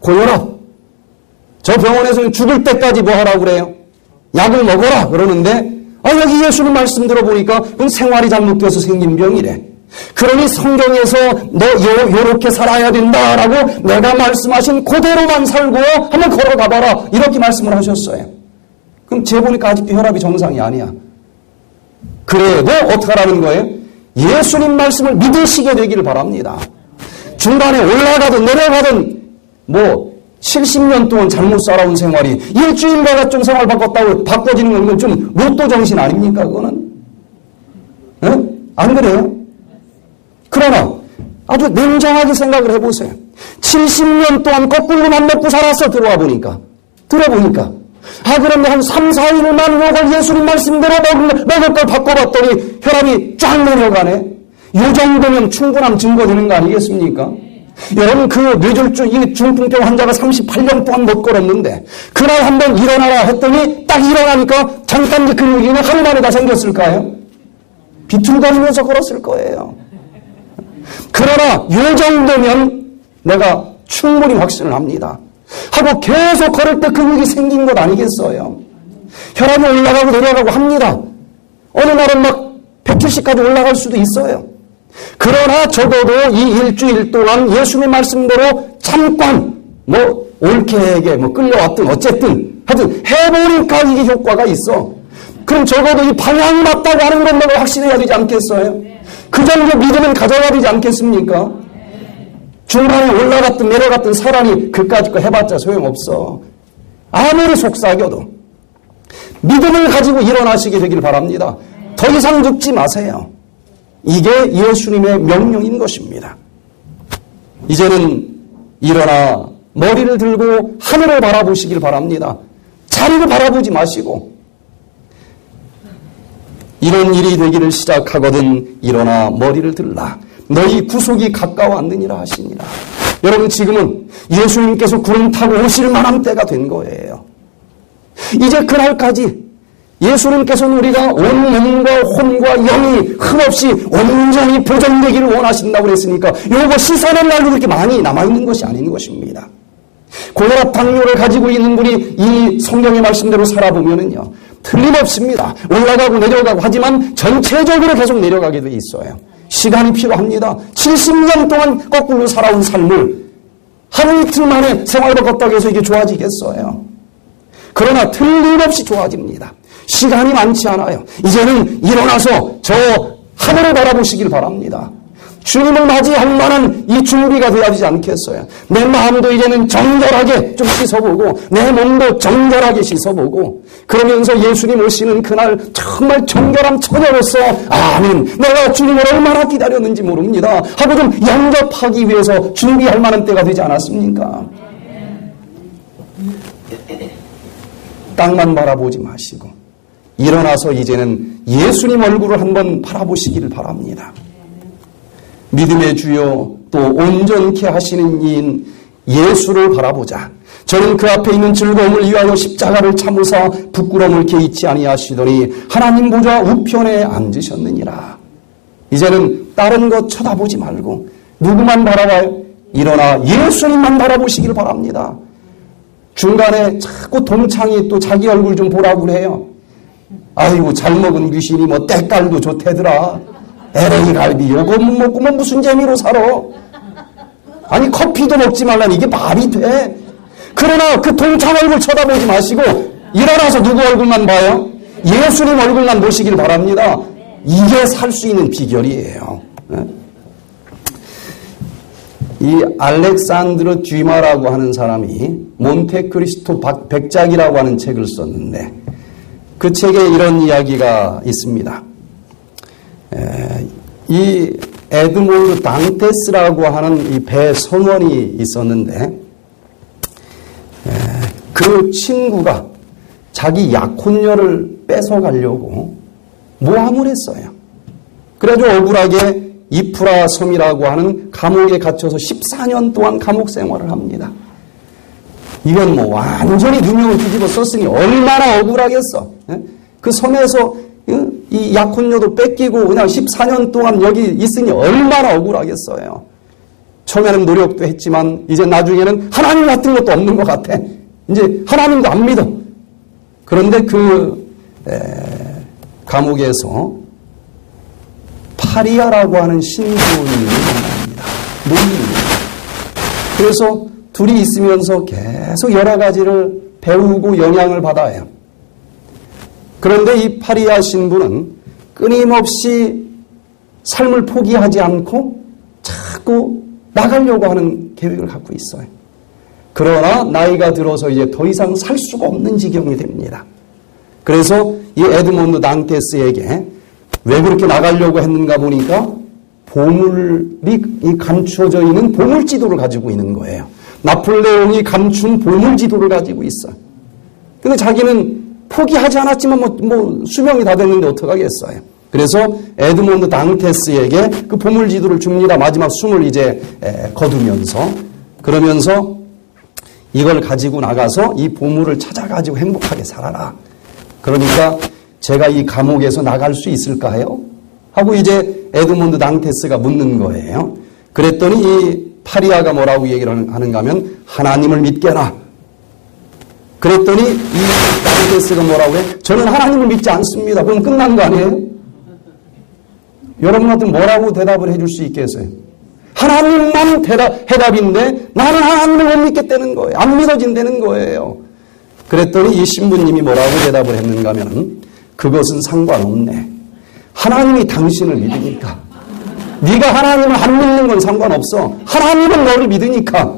고혈압. 저 병원에서는 죽을 때까지 뭐 하라고 그래요? 약을 먹어라 그러는데 여기 예수님 말씀 들어보니까 그건 생활이 잘못돼서 생긴 병이래. 그러니 성경에서 너 요렇게 살아야 된다라고 내가 말씀하신 그대로만 살고 한번 걸어가봐라 이렇게 말씀을 하셨어요. 그럼 재보니까 아직도 혈압이 정상이 아니야. 그래도 어떻게 하라는 거예요? 예수님 말씀을 믿으시게 되기를 바랍니다. 중간에 올라가든 내려가든 70년 동안 잘못 살아온 생활이 일주일 내가 좀 생활 바꿨다고 바꿔지는 건 좀 로또 정신 아닙니까? 그거는? 안 그래요? 그러나 아주 냉정하게 생각을 해보세요. 70년 동안 거꾸로만 먹고 살았어. 들어보니까 그런데 한 3, 4일만 요걸 예수님 말씀대로 먹을 걸 바꿔봤더니 혈압이 쫙 내려가네. 이 정도면 충분한 증거 되는 거 아니겠습니까? 여러분 그 뇌졸중 이 중풍병 환자가 38년 동안 못 걸었는데 그날 한번 일어나라 했더니 딱 일어나니까 잠깐 근육이 하루 만에 다 생겼을까요? 비틀거리면서 걸었을 거예요. 그러나 이 정도면 내가 충분히 확신을 합니다. 하고 계속 걸을 때 근육이 생긴 것 아니겠어요? 혈압이 올라가고 내려가고 합니다. 어느 날은 막 170까지 올라갈 수도 있어요. 그러나 적어도 이 일주일 동안 예수님 말씀대로 잠깐 올케에게 끌려왔든 어쨌든 하여튼 해보니까 이게 효과가 있어. 그럼 적어도 이 방향이 맞다고 하는 건 내가 확신해야 되지 않겠어요? 그 정도 믿음은 가져야 되지 않겠습니까? 중간에 올라갔든 내려갔든 사람이 그까짓 거 해봤자 소용없어. 아무리 속삭여도 믿음을 가지고 일어나시게 되길 바랍니다. 더 이상 죽지 마세요. 이게 예수님의 명령인 것입니다. 이제는 일어나 머리를 들고 하늘을 바라보시길 바랍니다. 자리를 바라보지 마시고 이런 일이 되기를 시작하거든 일어나 머리를 들라. 너희 구속이 가까워왔느니라 하시니라. 여러분 지금은 예수님께서 구름 타고 오실 만한 때가 된 거예요. 이제 그날까지 예수님께서는 우리가 온 몸과 혼과 영이 흠없이 온전히 보존되기를 원하신다고 그랬으니까 요거 씻어낸 날도 그렇게 많이 남아있는 것이 아닌 것입니다. 고혈압 당뇨를 가지고 있는 분이 이 성경의 말씀대로 살아보면은요 틀림없습니다. 올라가고 내려가고 하지만 전체적으로 계속 내려가게 돼 있어요. 시간이 필요합니다. 70년 동안 거꾸로 살아온 삶을 하루 이틀 만에 생활 바꿨다고 해서 이게 좋아지겠어요? 그러나 틀림없이 좋아집니다. 시간이 많지 않아요. 이제는 일어나서 저 하늘을 바라보시길 바랍니다. 주님을 맞이할 만한 이 준비가 되어야 되지 않겠어요? 내 마음도 이제는 정결하게 좀 씻어보고 내 몸도 정결하게 씻어보고 그러면서 예수님 오시는 그날 정말 정결한 처녀로서 아멘 내가 주님을 얼마나 기다렸는지 모릅니다 하고 좀 영접하기 위해서 준비할 만한 때가 되지 않았습니까? 땅만 바라보지 마시고 일어나서 이제는 예수님 얼굴을 한번 바라보시기를 바랍니다. 믿음의 주요 또 온전케 하시는 이인 예수를 바라보자. 저는 그 앞에 있는 즐거움을 위하여 십자가를 참으사 부끄러움을 개의치 아니하시더니 하나님 보좌 우편에 앉으셨느니라. 이제는 다른 것 쳐다보지 말고 누구만 바라봐요? 일어나 예수님만 바라보시길 바랍니다. 중간에 자꾸 동창이 또 자기 얼굴 좀 보라고 그래요. 아이고 잘 먹은 귀신이 뭐 때깔도 좋대더라. LA 갈비 요거 먹고 뭐 무슨 재미로 살아. 아니 커피도 먹지 말라니 이게 말이 돼. 그러나 그 동창 얼굴 쳐다보지 마시고 일어나서 누구 얼굴만 봐요? 예수님 얼굴만 보시길 바랍니다. 이게 살 수 있는 비결이에요. 이 알렉산드르 듀마라고 하는 사람이 몬테크리스토 백작이라고 하는 책을 썼는데 그 책에 이런 이야기가 있습니다. 이 에드몬드 당테스라고 하는 이 배선원이 있었는데 그 친구가 자기 약혼녀를 뺏어가려고 모함을 했어요. 그래가지고 억울하게 이프라 섬이라고 하는 감옥에 갇혀서 14년 동안 감옥 생활을 합니다. 이건 뭐 완전히 누명을 뒤집어 썼으니 얼마나 억울하겠어. 그 섬에서 이 약혼녀도 뺏기고 그냥 14년 동안 여기 있으니 얼마나 억울하겠어요. 처음에는 노력도 했지만 이제 나중에는 하나님 같은 것도 없는 것 같아. 이제 하나님도 안 믿어. 그런데 그 감옥에서 파리아라고 하는 신부님을 만납니다. 노인입니다. 그래서 둘이 있으면서 계속 여러 가지를 배우고 영향을 받아요. 그런데 이 파리아 신부는 끊임없이 삶을 포기하지 않고 자꾸 나가려고 하는 계획을 갖고 있어요. 그러나 나이가 들어서 이제 더 이상 살 수가 없는 지경이 됩니다. 그래서 이 에드몬드 낭테스에게 왜 그렇게 나가려고 했는가 보니까 보물이 감추어져 있는 보물지도를 가지고 있는 거예요. 나폴레옹이 감춘 보물지도를 가지고 있어요. 근데 자기는 포기하지 않았지만 뭐 수명이 다 됐는데 어떡하겠어요. 그래서 에드몬드 당테스에게 그 보물지도를 줍니다. 마지막 숨을 이제 거두면서 그러면서 이걸 가지고 나가서 이 보물을 찾아가지고 행복하게 살아라. 그러니까 제가 이 감옥에서 나갈 수 있을까요? 하고 이제 에드몬드 당테스가 묻는 거예요. 그랬더니 이 파리아가 뭐라고 얘기를 하는가 하면 하나님을 믿게나. 그랬더니 이 당테스가 뭐라고 해? 저는 하나님을 믿지 않습니다. 그럼 끝난 거 아니에요? 여러분 같은 뭐라고 대답을 해줄 수 있겠어요? 하나님만 해답인데 나는 하나님을 못 믿겠다는 거예요. 안 믿어진다는 거예요. 그랬더니 이 신부님이 뭐라고 대답을 했는가 하면 그것은 상관없네. 하나님이 당신을 믿으니까. 네가 하나님을 안 믿는 건 상관없어. 하나님은 너를 믿으니까.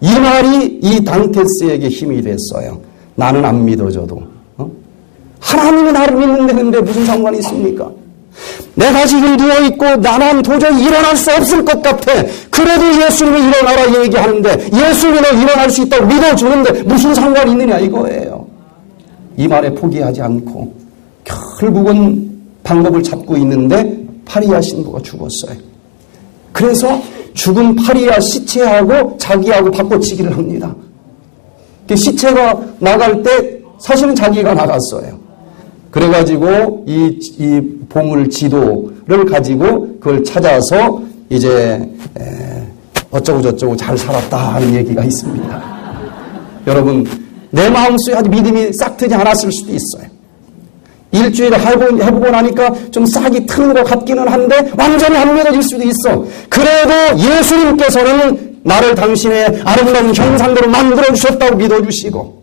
이 말이 이 당테스에게 힘이 됐어요. 나는 안 믿어져도 하나님이 나를 믿는다는데 무슨 상관이 있습니까? 내가 지금 누워있고 나는 도저히 일어날 수 없을 것 같아. 그래도 예수님이 일어나라 얘기하는데 예수님이 일어날 수 있다고 믿어주는데 무슨 상관이 있느냐 이거예요. 이 말에 포기하지 않고 결국은 방법을 찾고 있는데 파리아 신부가 죽었어요. 그래서 죽은 파리아 시체하고 자기하고 바꿔치기를 합니다. 시체가 나갈 때 사실은 자기가 나갔어요. 그래가지고 이 보물 지도를 가지고 그걸 찾아서 이제 어쩌고 저쩌고 잘 살았다 하는 얘기가 있습니다. 여러분 내 마음속에 아직 믿음이 싹 트지 않았을 수도 있어요. 일주일에 해보고 나니까 좀 싹이 트는 것 같기는 한데 완전히 안 믿어질 수도 있어. 그래도 예수님께서는 나를 당신의 아름다운 형상대로 만들어주셨다고 믿어주시고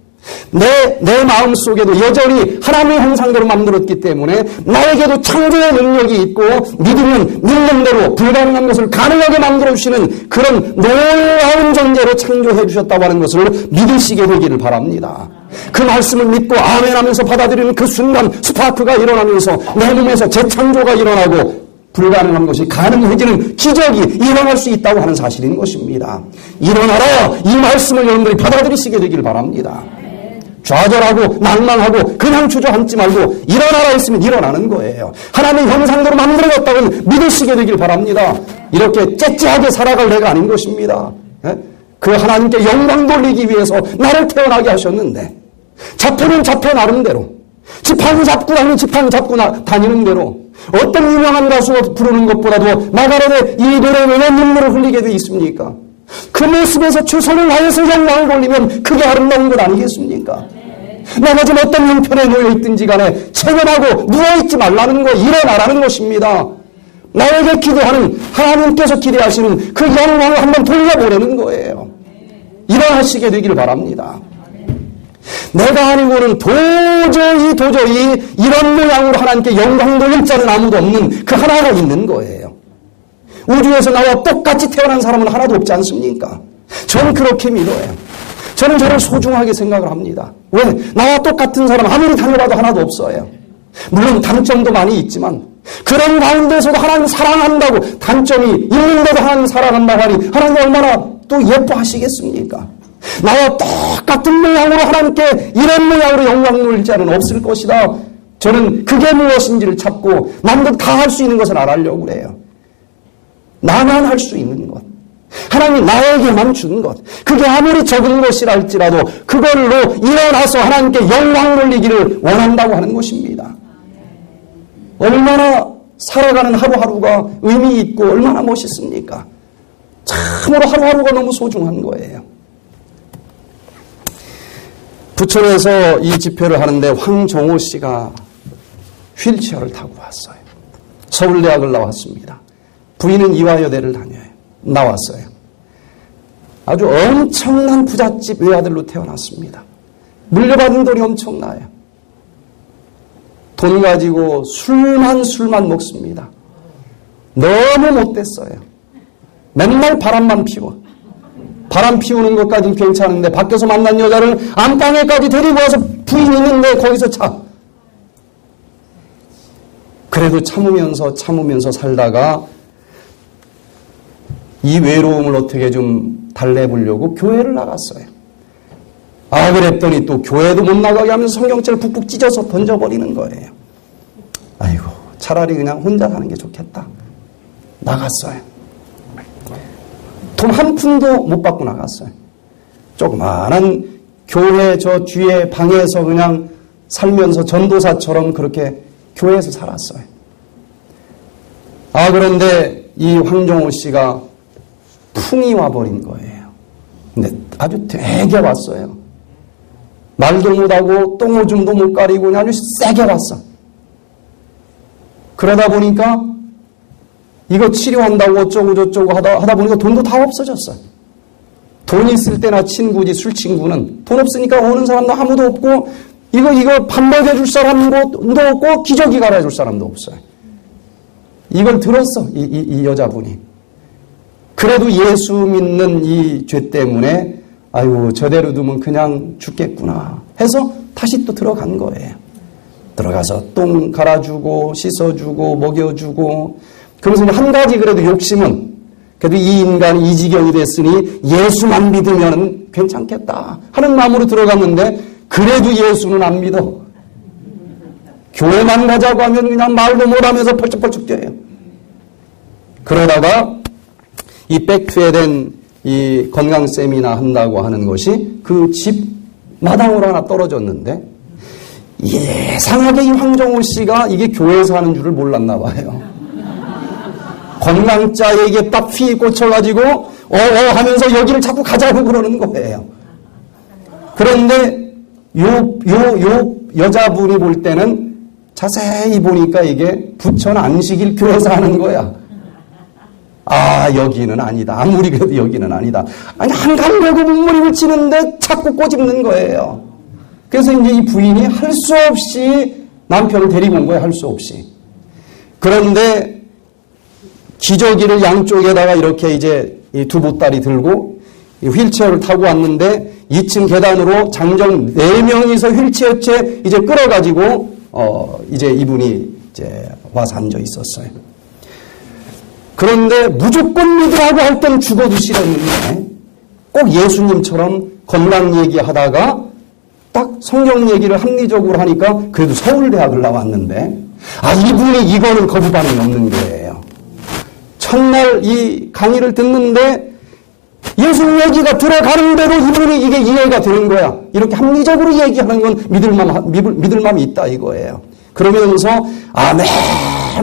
내 마음 속에도 여전히 하나님의 형상대로 만들었기 때문에 나에게도 창조의 능력이 있고 믿으면 믿는 대로 불가능한 것을 가능하게 만들어주시는 그런 놀라운 존재로 창조해 주셨다고 하는 것을 믿으시게 되기를 바랍니다. 그 말씀을 믿고 아멘하면서 받아들이는 그 순간 스파크가 일어나면서 내 몸에서 재창조가 일어나고 불가능한 것이 가능해지는 기적이 일어날 수 있다고 하는 사실인 것입니다. 일어나라! 이 말씀을 여러분들이 받아들이시게 되기를 바랍니다. 좌절하고 낭망하고 그냥 주저앉지 말고 일어나라 했으면 일어나는 거예요. 하나님 형상대로 만들어졌다고 믿으시게 되길 바랍니다. 이렇게 째째하게 살아갈 내가 아닌 것입니다. 그 하나님께 영광 돌리기 위해서 나를 태어나게 하셨는데 잡혀는 잡혀 나름대로 지팡이 잡고 다니는 지팡이 잡고 다니는 대로 어떤 유명한 가수가 부르는 것보다도 마가렛의 이 노래는 왜 눈물을 흘리게 돼 있습니까? 그 모습에서 최선을 다해서 영광을 돌리면 그게 아름다운 것 아니겠습니까? 내가 지금 어떤 형편에 놓여있든지 간에 체면하고 누워있지 말라는 거, 일어나라는 것입니다. 나에게 기도하는 하나님께서 기대하시는 그 영광을 한번 돌려보내는 거예요. 일어나시게 되기를 바랍니다. 내가 아니고는 도저히 이런 모양으로 하나님께 영광 돌릴 자는 아무도 없는 그 하나가 있는 거예요. 우주에서 나와 똑같이 태어난 사람은 하나도 없지 않습니까? 저는 그렇게 믿어요. 저는 저를 소중하게 생각을 합니다. 왜? 나와 똑같은 사람 아무리 다녀봐도 하나도 없어요. 물론 단점도 많이 있지만 그런 가운데서도 하나님 사랑한다고 단점이 있는데도 하나님 사랑한다고 하니 하나님 얼마나 또 예뻐하시겠습니까? 나와 똑같은 모양으로 하나님께 이런 모양으로 영광 돌릴 자는 없을 것이다. 저는 그게 무엇인지를 찾고 남도 다 할 수 있는 것을 알아려고 그래요. 나만 할 수 있는 것. 하나님이 나에게만 준 것. 그게 아무리 적은 것이라 할지라도 그걸로 일어나서 하나님께 영광 돌리기를 원한다고 하는 것입니다. 얼마나 살아가는 하루하루가 의미 있고 얼마나 멋있습니까? 참으로 하루하루가 너무 소중한 거예요. 부천에서 이 집회를 하는데 황정호 씨가 휠체어를 타고 왔어요. 서울대학을 나왔습니다. 부인은 이화여대를 나왔어요. 아주 엄청난 부잣집 외아들로 태어났습니다. 물려받은 돈이 엄청나요. 돈 가지고 술만 먹습니다. 너무 못됐어요. 맨날 바람만 피워. 바람 피우는 것까지는 괜찮은데 밖에서 만난 여자를 안방에까지 데리고 와서 부인 있는데 거기서 차. 그래도 참으면서 살다가 이 외로움을 어떻게 좀 달래보려고 교회를 나갔어요. 그랬더니 또 교회도 못 나가게 하면서 성경책을 푹푹 찢어서 던져버리는 거예요. 아이고, 차라리 그냥 혼자 사는 게 좋겠다. 나갔어요. 돈 한 푼도 못 받고 나갔어요. 조그마한 교회 저 뒤에 방에서 그냥 살면서 전도사처럼 그렇게 교회에서 살았어요. 그런데 이 황정호 씨가 풍이 와버린 거예요. 근데 아주 되게 왔어요. 말도 못하고 똥오줌도 못 가리고 그냥 아주 세게 왔어. 그러다 보니까 이거 치료한다고 어쩌고 저쩌고 하다 보니까 돈도 다 없어졌어요. 돈 있을 때나 친구지 술친구는 돈 없으니까 오는 사람도 아무도 없고 이거 밥 먹여줄 사람도 없고 기저귀 갈아줄 사람도 없어요. 이걸 들었어 이 여자분이. 그래도 예수 믿는 이 죄 때문에 아이고 저대로 두면 그냥 죽겠구나 해서 다시 또 들어간 거예요. 들어가서 똥 갈아주고 씻어주고 먹여주고 그러면서 한 가지 그래도 욕심은 그래도 이 인간이 이 지경이 됐으니 예수만 믿으면 괜찮겠다 하는 마음으로 들어갔는데 그래도 예수는 안 믿어. 교회만 가자고 하면 그냥 말도 못하면서 펄쩍펄쩍 뛰어요. 그러다가 이 백투에덴 이 건강 세미나 한다고 하는 것이 그 집 마당으로 하나 떨어졌는데 예상하게 이 황정호 씨가 이게 교회에서 하는 줄을 몰랐나 봐요. 건강자에게 딱 휘 꽂혀가지고 하면서 여기를 자꾸 가자고 그러는 거예요. 그런데 요 여자분이 볼 때는 자세히 보니까 이게 부천 안식일 교회에서 하는 거야. 여기는 아니다. 아무리 그래도 여기는 아니다. 아니 한강 배구 문물이 붙이는데 자꾸 꼬집는 거예요. 그래서 이제 이 부인이 할 수 없이 남편을 데리고 온 거예요. 할 수 없이. 그런데 기저귀를 양쪽에다가 이렇게 이제 이 두 보따리 들고 이 휠체어를 타고 왔는데 2층 계단으로 장정 4명이서 휠체어째 이제 끌어가지고 이제 이분이 이제 와서 앉아 있었어요. 그런데 무조건 믿으라고 할 땐 죽어도 싫었는데 꼭 예수님처럼 건강 얘기하다가 딱 성경 얘기를 합리적으로 하니까 그래도 서울대학을 나왔는데 이분이 이거는 거부 반응이 없는 거예요. 첫날 이 강의를 듣는데 예수 얘기가 들어가는 대로 이분이 이게 이해가 되는 거야. 이렇게 합리적으로 얘기하는 건 믿을 마음이 있다 이거예요. 그러면서 아멘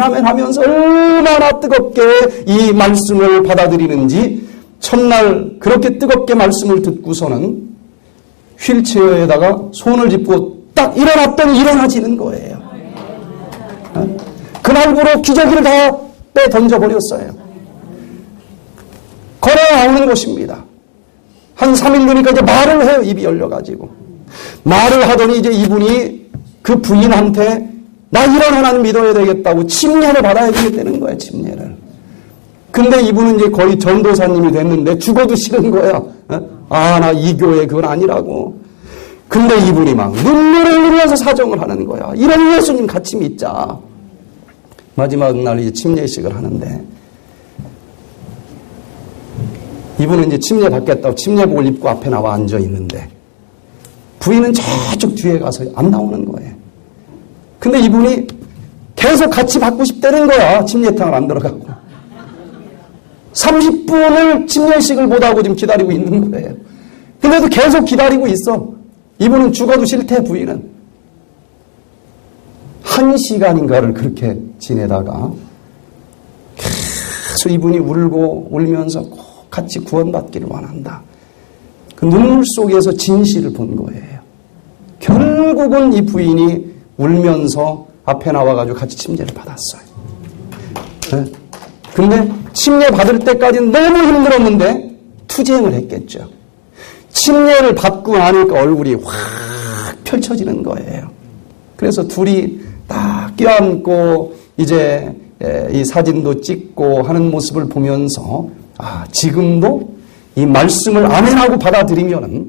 아멘 하면서 얼마나 뜨겁게 이 말씀을 받아들이는지 첫날 그렇게 뜨겁게 말씀을 듣고서는 휠체어에다가 손을 짚고 딱 일어났더니 일어나지는 거예요. 그날부로 기저귀를 다 빼 던져버렸어요. 걸어 나오는 것입니다. 한 3일 되니까 이제 말을 해요. 입이 열려가지고. 말을 하더니 이제 이분이 그 부인한테 나 이런 하나님 믿어야 되겠다고 침례를 받아야 되겠다는 거예요. 침례를. 근데 이분은 이제 거의 전도사님이 됐는데 죽어도 싫은 거야. 나 이 교회 그건 아니라고. 근데 이분이 막 눈물을 흘리면서 사정을 하는 거야. 이런 예수님 같이 믿자. 마지막 날 이제 침례식을 하는데 이분은 이제 침례 받겠다고 침례복을 입고 앞에 나와 앉아 있는데 부인은 저쪽 뒤에 가서 안 나오는 거예요. 근데 이분이 계속 같이 받고 싶다는 거야. 침례탕을 안 들어가고. 30분을 침례식을 못하고 지금 기다리고 있는 거예요. 근데도 계속 기다리고 있어. 이분은 죽어도 싫대, 부인은. 1시간인가를 그렇게 지내다가 계속 이분이 울고 울면서 꼭 같이 구원받기를 원한다. 그 눈물 속에서 진실을 본 거예요. 결국은 이 부인이 울면서 앞에 나와가지고 같이 침례를 받았어요. 네? 근데 침례 받을 때까지는 너무 힘들었는데 투쟁을 했겠죠. 침례를 받고 나니까 얼굴이 확 펼쳐지는 거예요. 그래서 둘이 딱 껴안고 이제 이 사진도 찍고 하는 모습을 보면서 지금도 이 말씀을 아멘하고 받아들이면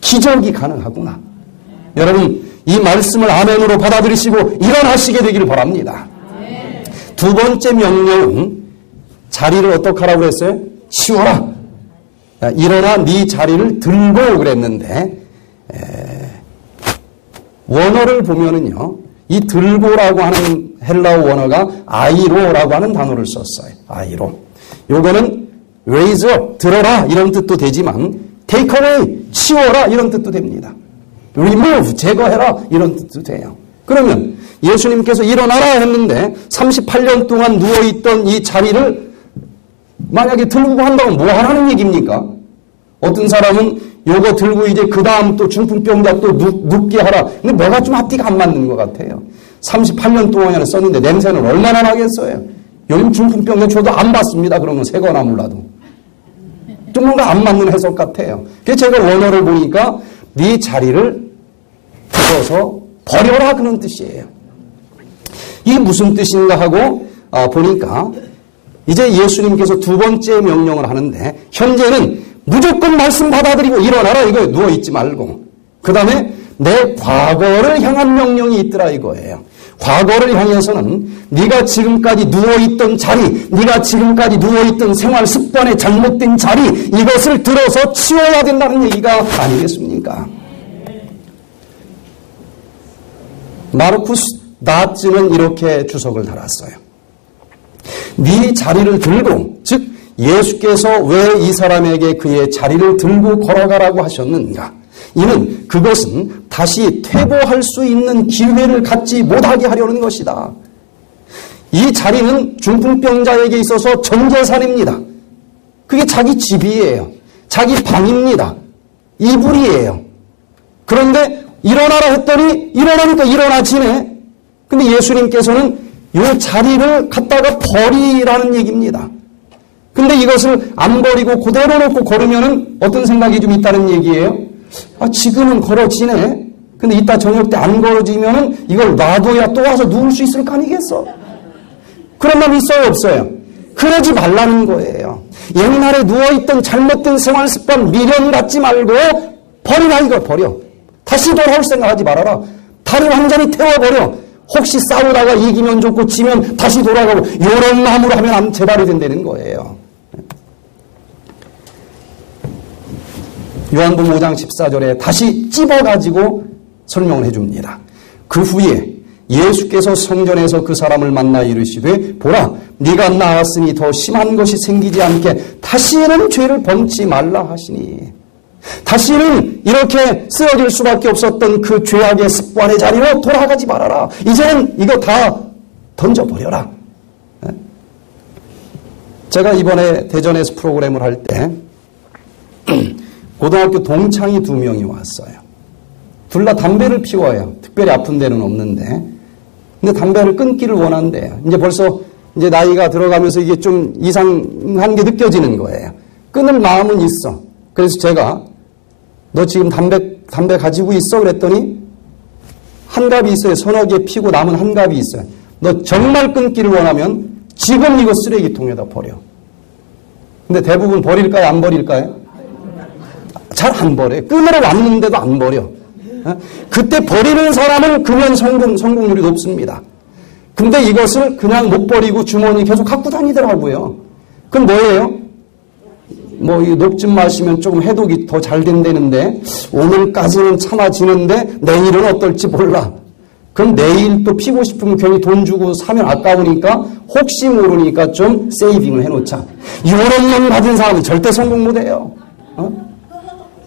기적이 가능하구나. 여러분 이 말씀을 아멘으로 받아들이시고 일어나시게 되기를 바랍니다. 두 번째 명령은 자리를 어떻게 하라고 그랬어요? 치워라. 일어나 네 자리를 들고 그랬는데 원어를 보면은요. 이 들고라고 하는 헬라어 원어가 아이로라고 하는 단어를 썼어요. 아이로. 요거는 raise up, 들어라 이런 뜻도 되지만 take away, 치워라 이런 뜻도 됩니다. remove, 제거해라 이런 뜻도 돼요. 그러면 예수님께서 일어나라 했는데 38년 동안 누워있던 이 자리를 만약에 들고 한다면 뭐 하라는 얘기입니까? 어떤 사람은 요거 들고 이제 그 다음 또 중풍병자 또 눕게 하라. 근데 뭐가 좀 앞뒤가 안 맞는 것 같아요. 38년 동안이나 썼는데 냄새는 얼마나 나겠어요. 요즘 중풍병자 저도 안 봤습니다. 그러면 새거나 몰라도. 좀 뭔가 안 맞는 해석 같아요. 그래서 제가 원어를 보니까 네 자리를 들어서 버려라 그런 뜻이에요. 이게 무슨 뜻인가 하고 보니까 이제 예수님께서 두 번째 명령을 하는데 현재는 무조건 말씀 받아들이고 일어나라 이거예요. 누워있지 말고. 그 다음에 내 과거를 향한 명령이 있더라 이거예요. 과거를 향해서는 네가 지금까지 누워있던 자리, 네가 지금까지 누워있던 생활 습관의 잘못된 자리 이것을 들어서 치워야 된다는 얘기가 아니겠습니까? 마르쿠스 나츠는 이렇게 주석을 달았어요. 네 자리를 들고, 즉 예수께서 왜 이 사람에게 그의 자리를 들고 걸어가라고 하셨는가? 이는 그것은 다시 퇴보할 수 있는 기회를 갖지 못하게 하려는 것이다. 이 자리는 중풍병자에게 있어서 전 재산입니다. 그게 자기 집이에요. 자기 방입니다. 이불이에요. 그런데 일어나라 했더니 일어나니까 일어나지네. 근데 예수님께서는 이 자리를 갖다가 버리라는 얘기입니다. 근데 이것을 안 버리고 그대로 놓고 걸으면은 어떤 생각이 좀 있다는 얘기예요? 지금은 걸어지네. 근데 이따 저녁 때 안 걸어지면은 이걸 놔둬야 또 와서 누울 수 있을 거 아니겠어? 그런 놈 있어요, 없어요? 그러지 말라는 거예요. 옛날에 누워있던 잘못된 생활 습관 미련 갖지 말고 버리라, 이거 버려. 다시 돌아올 생각하지 말아라. 다리 완전히 태워버려. 혹시 싸우다가 이기면 좋고 지면 다시 돌아가고 요런 마음으로 하면 재발이 된다는 거예요. 요한복음 5장 14절에 다시 찝어가지고 설명을 해줍니다. 그 후에 예수께서 성전에서 그 사람을 만나 이르시되 보라 네가 나았으니 더 심한 것이 생기지 않게 다시는 죄를 범치 말라 하시니, 다시는 이렇게 쓰러질 수밖에 없었던 그 죄악의 습관의 자리로 돌아가지 말아라. 이제는 이거 다 던져버려라. 제가 이번에 대전에서 프로그램을 할 때 고등학교 동창이 2명이 왔어요. 둘 다 담배를 피워요. 특별히 아픈 데는 없는데. 근데 담배를 끊기를 원한대요. 이제 벌써 이제 나이가 들어가면서 이게 좀 이상한 게 느껴지는 거예요. 끊을 마음은 있어. 그래서 제가 너 지금 담배 가지고 있어? 그랬더니 한 갑이 있어요. 서너 개 피고 남은 한 갑이 있어요. 너 정말 끊기를 원하면 지금 이거 쓰레기통에다 버려. 근데 대부분 버릴까요? 안 버릴까요? 잘 안 버려요. 끊으러 왔는데도 안 버려. 그때 버리는 사람은 금연 성공률이 높습니다. 근데 이것을 그냥 못 버리고 주머니 계속 갖고 다니더라고요. 그럼 뭐예요? 뭐 이 녹즙 마시면 조금 해독이 더 잘 된다는데 오늘까지는 참아지는데 내일은 어떨지 몰라. 그럼 내일 또 피고 싶으면 괜히 돈 주고 사면 아까우니까 혹시 모르니까 좀 세이빙을 해놓자. 이런 놈 받은 사람은 절대 성공 못해요.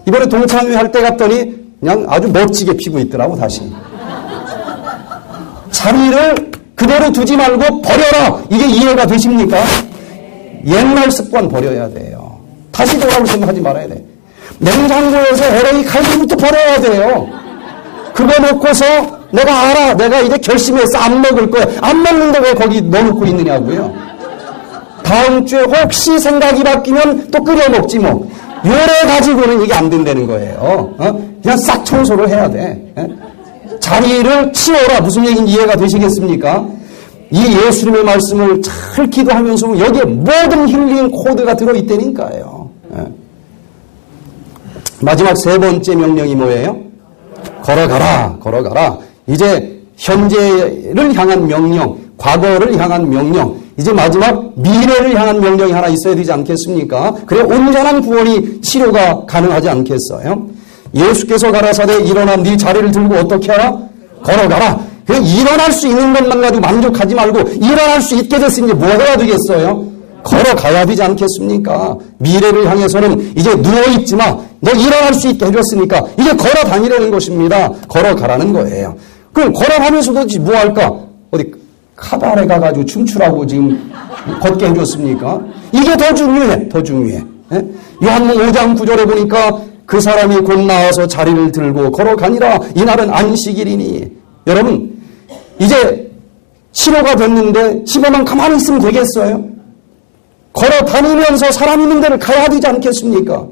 이번에 동창회 할 때 갔더니 그냥 아주 멋지게 피고 있더라고. 다시 자리를 그대로 두지 말고 버려라. 이게 이해가 되십니까? 옛날 습관 버려야 돼요. 다시 돌아올 생각하지 말아야 돼. 냉장고에서 LA 칼국수부터 버려야 돼요. 그거 놓고서 내가 알아. 내가 이제 결심해서 안 먹을 거야. 안 먹는데 왜 거기 넣어놓고 있느냐고요. 다음 주에 혹시 생각이 바뀌면 또 끓여 먹지 뭐. 요래 가지고는 이게 안 된다는 거예요. 그냥 싹 청소를 해야 돼. 자리를 치워라. 무슨 얘기인지 이해가 되시겠습니까? 이 예수님의 말씀을 잘 기도하면서 여기에 모든 힐링 코드가 들어있다니까요. 마지막 3번째 명령이 뭐예요? 걸어가라. 걸어가라. 이제 현재를 향한 명령, 과거를 향한 명령, 이제 마지막 미래를 향한 명령이 하나 있어야 되지 않겠습니까? 그래 온전한 구원이 치료가 가능하지 않겠어요? 예수께서 가라사대 일어나 네 자리를 들고 어떻게 하라? 걸어가라. 그냥 일어날 수 있는 것만 가지고 만족하지 말고 일어날 수 있게 됐으니 뭐 해야 되겠어요? 걸어가야 되지 않겠습니까? 미래를 향해서는 이제 누워있지 마. 너 일어날 수 있게 해줬으니까 이제 걸어 다니라는 것입니다. 걸어가라는 거예요. 그럼 걸어가면서도 뭐 할까? 어디 카바레 가가지고 춤추라고 지금 걷게 해줬습니까? 이게 더 중요해. 더 중요해. 요한복음 5장 9절에 보니까 그 사람이 곧 나와서 자리를 들고 걸어가니라. 이날은 안식일이니. 여러분 이제 치료가 됐는데 집에만 가만히 있으면 되겠어요? 걸어 다니면서 사람 있는 데를 가야 되지 않겠습니까?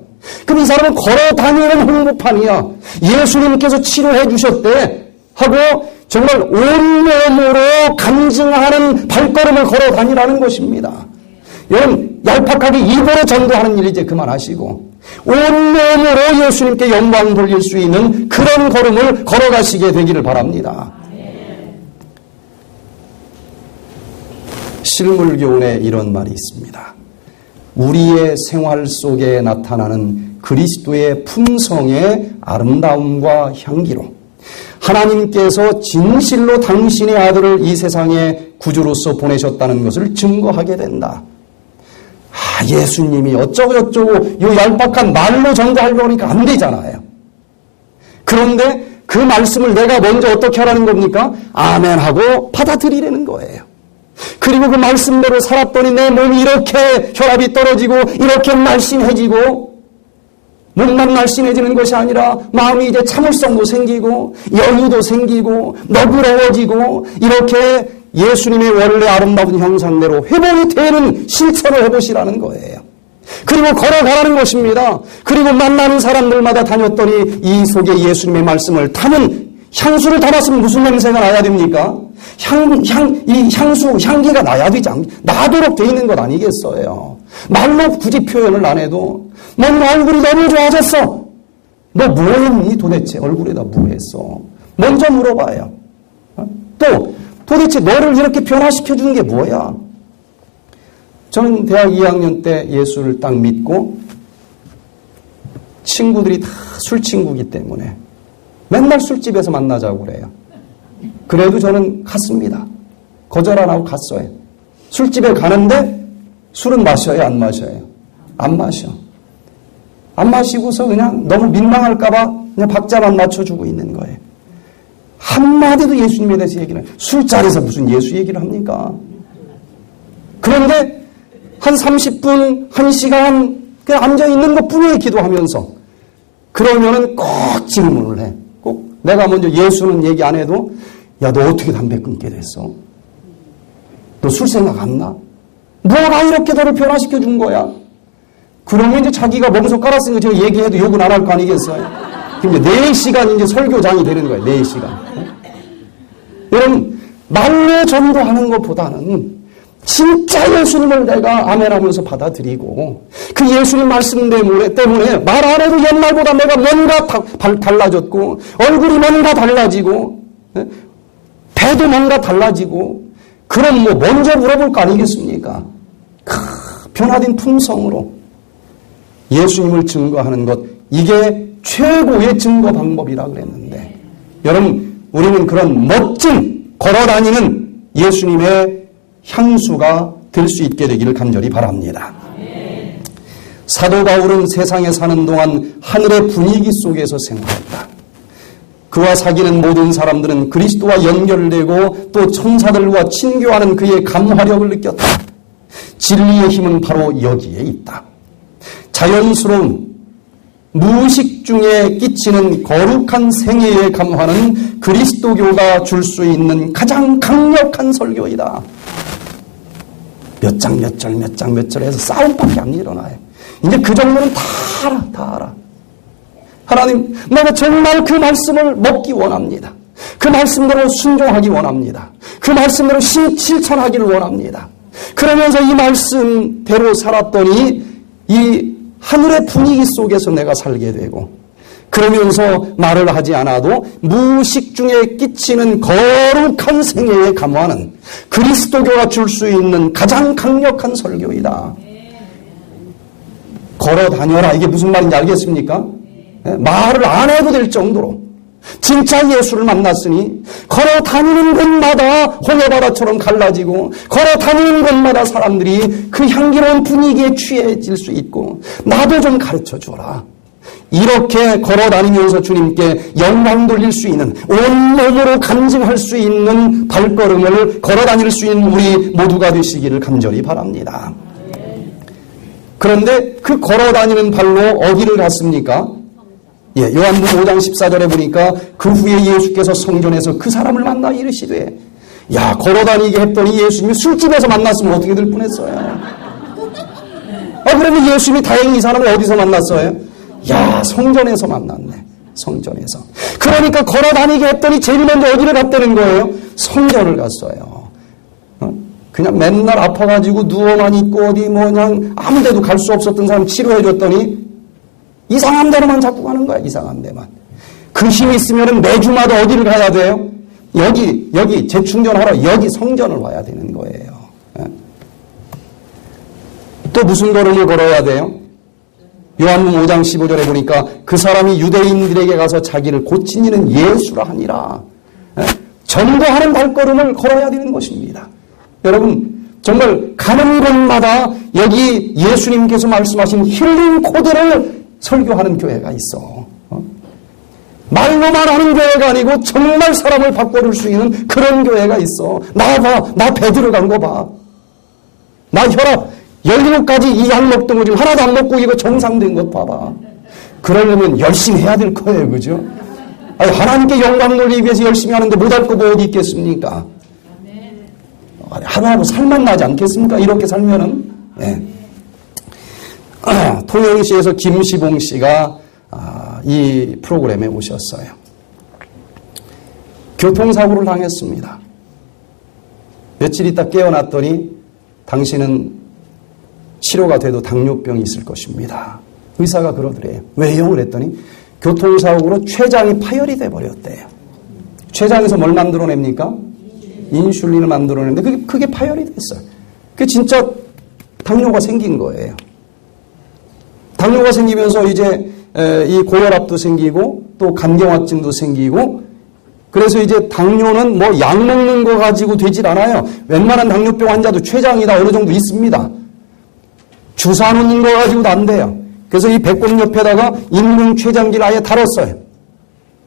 그럼 이 사람은 걸어 다니는 홍보판이야. 예수님께서 치료해 주셨대 하고 정말 온몸으로 간증하는 발걸음을 걸어 다니라는 것입니다. 여러분 얄팍하게 입으로 전도하는 일 이제 그만하시고 온몸으로 예수님께 영광 돌릴 수 있는 그런 걸음을 걸어가시게 되기를 바랍니다. 실물교훈에 이런 말이 있습니다. 우리의 생활 속에 나타나는 그리스도의 품성의 아름다움과 향기로 하나님께서 진실로 당신의 아들을 이 세상에 구주로서 보내셨다는 것을 증거하게 된다. 예수님이 어쩌고저쩌고 이 얄팍한 말로 전도하려고 하니까 안 되잖아요. 그런데 그 말씀을 내가 먼저 어떻게 하라는 겁니까? 아멘하고 받아들이라는 거예요. 그리고 그 말씀대로 살았더니 내 몸이 이렇게 혈압이 떨어지고 이렇게 날씬해지고 몸만 날씬해지는 것이 아니라 마음이 이제 참을성도 생기고 여유도 생기고 너그러워지고 이렇게 예수님의 원래 아름다운 형상대로 회복이 되는 실천을 해보시라는 거예요. 그리고 걸어가라는 것입니다. 그리고 만나는 사람들마다 다녔더니 이 속에 예수님의 말씀을 타는 향수를 담았으면 무슨 냄새가 나야 됩니까? 향기가 나야 되지 나도록 돼 있는 것 아니겠어요? 말로 굳이 표현을 안 해도 뭔가 얼굴이 너무 좋아졌어. 너 뭐했니 도대체? 얼굴에다 뭐했어? 먼저 물어봐요. 또 도대체 너를 이렇게 변화시켜 주는 게 뭐야? 저는 대학 2학년 때 예수를 딱 믿고 친구들이 다 술친구이기 때문에 맨날 술집에서 만나자고 그래요. 그래도 저는 갔습니다. 거절 안 하고 갔어요. 술집에 가는데 술은 마셔요? 안 마셔요? 안 마셔. 안 마시고서 그냥 너무 민망할까봐 그냥 박자만 맞춰주고 있는 거예요. 한마디도 예수님에 대해서 얘기를 해요. 술자리에서 무슨 예수 얘기를 합니까? 그런데 한 30분, 1시간 그냥 앉아있는 것 뿐이에요. 기도하면서. 그러면은 꼭 질문을 해. 꼭 내가 먼저 예수는 얘기 안 해도 야, 너 어떻게 담배 끊게 됐어? 너 술 생각 안 나? 뭐가 이렇게 너를 변화시켜 준 거야? 그러면 이제 자기가 몸소 깔았으니까 제가 얘기해도 욕은 안 할 거 아니겠어요? 그럼 이제 4시간 이제 설교장이 되는 거예요. 4시간. 여러분, 말로 전도하는 것보다는 진짜 예수님을 내가 아멘하면서 받아들이고 그 예수님 말씀 때문에 말 안 해도 옛날보다 내가 뭔가 달라졌고 얼굴이 뭔가 달라지고 배도 뭔가 달라지고 그럼 뭐 먼저 물어볼 거 아니겠습니까? 변화된 품성으로 예수님을 증거하는 것, 이게 최고의 증거 방법이라 그랬는데 여러분, 우리는 그런 멋진 걸어다니는 예수님의 향수가 될 수 있게 되기를 간절히 바랍니다. 사도 바울은 세상에 사는 동안 하늘의 분위기 속에서 생활했다. 그와 사귀는 모든 사람들은 그리스도와 연결되고 또 천사들과 친교하는 그의 감화력을 느꼈다. 진리의 힘은 바로 여기에 있다. 자연스러운 무의식 중에 끼치는 거룩한 생애의 감화는 그리스도교가 줄 수 있는 가장 강력한 설교이다. 몇 장 몇 절 몇 장 몇 절 해서 싸움밖에 안 일어나요. 이제 그 정도는 다 알아. 하나님, 내가 정말 그 말씀을 먹기 원합니다. 그 말씀대로 순종하기 원합니다. 그 말씀대로 실천하기를 원합니다. 그러면서 이 말씀대로 살았더니 이 하늘의 분위기 속에서 내가 살게 되고 그러면서 말을 하지 않아도 무의식 중에 끼치는 거룩한 생애의 감화는 그리스도교가 줄 수 있는 가장 강력한 설교이다. 걸어 다녀라. 이게 무슨 말인지 알겠습니까? 말을 안 해도 될 정도로 진짜 예수를 만났으니 걸어 다니는 곳마다 홍해바다처럼 갈라지고 걸어 다니는 곳마다 사람들이 그 향기로운 분위기에 취해질 수 있고 나도 좀 가르쳐 줘라. 이렇게 걸어 다니면서 주님께 영광 돌릴 수 있는 온몸으로 간증할 수 있는 발걸음을 걸어 다닐 수 있는 우리 모두가 되시기를 간절히 바랍니다. 그런데 그 걸어 다니는 발로 어디를 갔습니까? 요한복음 5장 14절에 보니까 그 후에 예수께서 성전에서 그 사람을 만나 이르시되 야, 걸어 다니게 했더니 예수님이 술집에서 만났으면 어떻게 될 뻔했어요. 그러면 예수님이 다행히 이 사람을 어디서 만났어요? 야, 성전에서 만났네. 성전에서. 그러니까 걸어 다니게 했더니 제일 먼저 어디를 갔다는 거예요? 성전을 갔어요. 그냥 맨날 아파가지고 누워만 있고 어디 그냥 아무 데도 갈 수 없었던 사람 치료해줬더니 이상한 데로만 자꾸 가는 거야. 이상한 데만. 그 힘이 있으면 매주마다 어디를 가야 돼요? 여기 재충전하러 여기 성전을 와야 되는 거예요. 또 무슨 걸음을 걸어야 돼요? 요한복음 5장 15절에 보니까 그 사람이 유대인들에게 가서 자기를 고친 이는 예수라 하니라. 전도하는 발걸음을 걸어야 되는 것입니다. 여러분, 정말 가는 곳마다 여기 예수님께서 말씀하신 힐링 코드를 설교하는 교회가 있어. 말로만 하는 교회가 아니고 정말 사람을 바꿔줄 수 있는 그런 교회가 있어. 나 봐. 나 배 들어간 거 봐. 나 혈압 17가지 이 약 먹던 거 지금 하나도 안 먹고 이거 정상된 것 봐봐. 그러려면 열심히 해야 될 거예요. 그죠? 아니, 하나님께 영광 돌리기 위해서 열심히 하는데 못할 거 뭐 어디 있겠습니까? 하루하루 살만 나지 않겠습니까? 이렇게 살면은. 네. 통영시에서 김시봉 씨가 이 프로그램에 오셨어요. 교통사고를 당했습니다. 며칠 있다 깨어났더니 당신은 치료가 돼도 당뇨병이 있을 것입니다. 의사가 그러더래요. 왜요? 그랬더니 교통사고로 췌장이 파열이 돼버렸대요. 췌장에서 뭘 만들어냅니까? 인슐린을 만들어내는데 그게 파열이 됐어요. 그게 진짜 당뇨가 생긴 거예요. 당뇨가 생기면서 이제 이 고혈압도 생기고 또 간경화증도 생기고 그래서 이제 당뇨는 뭐 약 먹는 거 가지고 되질 않아요. 웬만한 당뇨병 환자도 췌장이 다 어느 정도 있습니다. 주사 놓는 거 가지고도 안 돼요. 그래서 이 배꼽 옆에다가 인공췌장기를 아예 달았어요.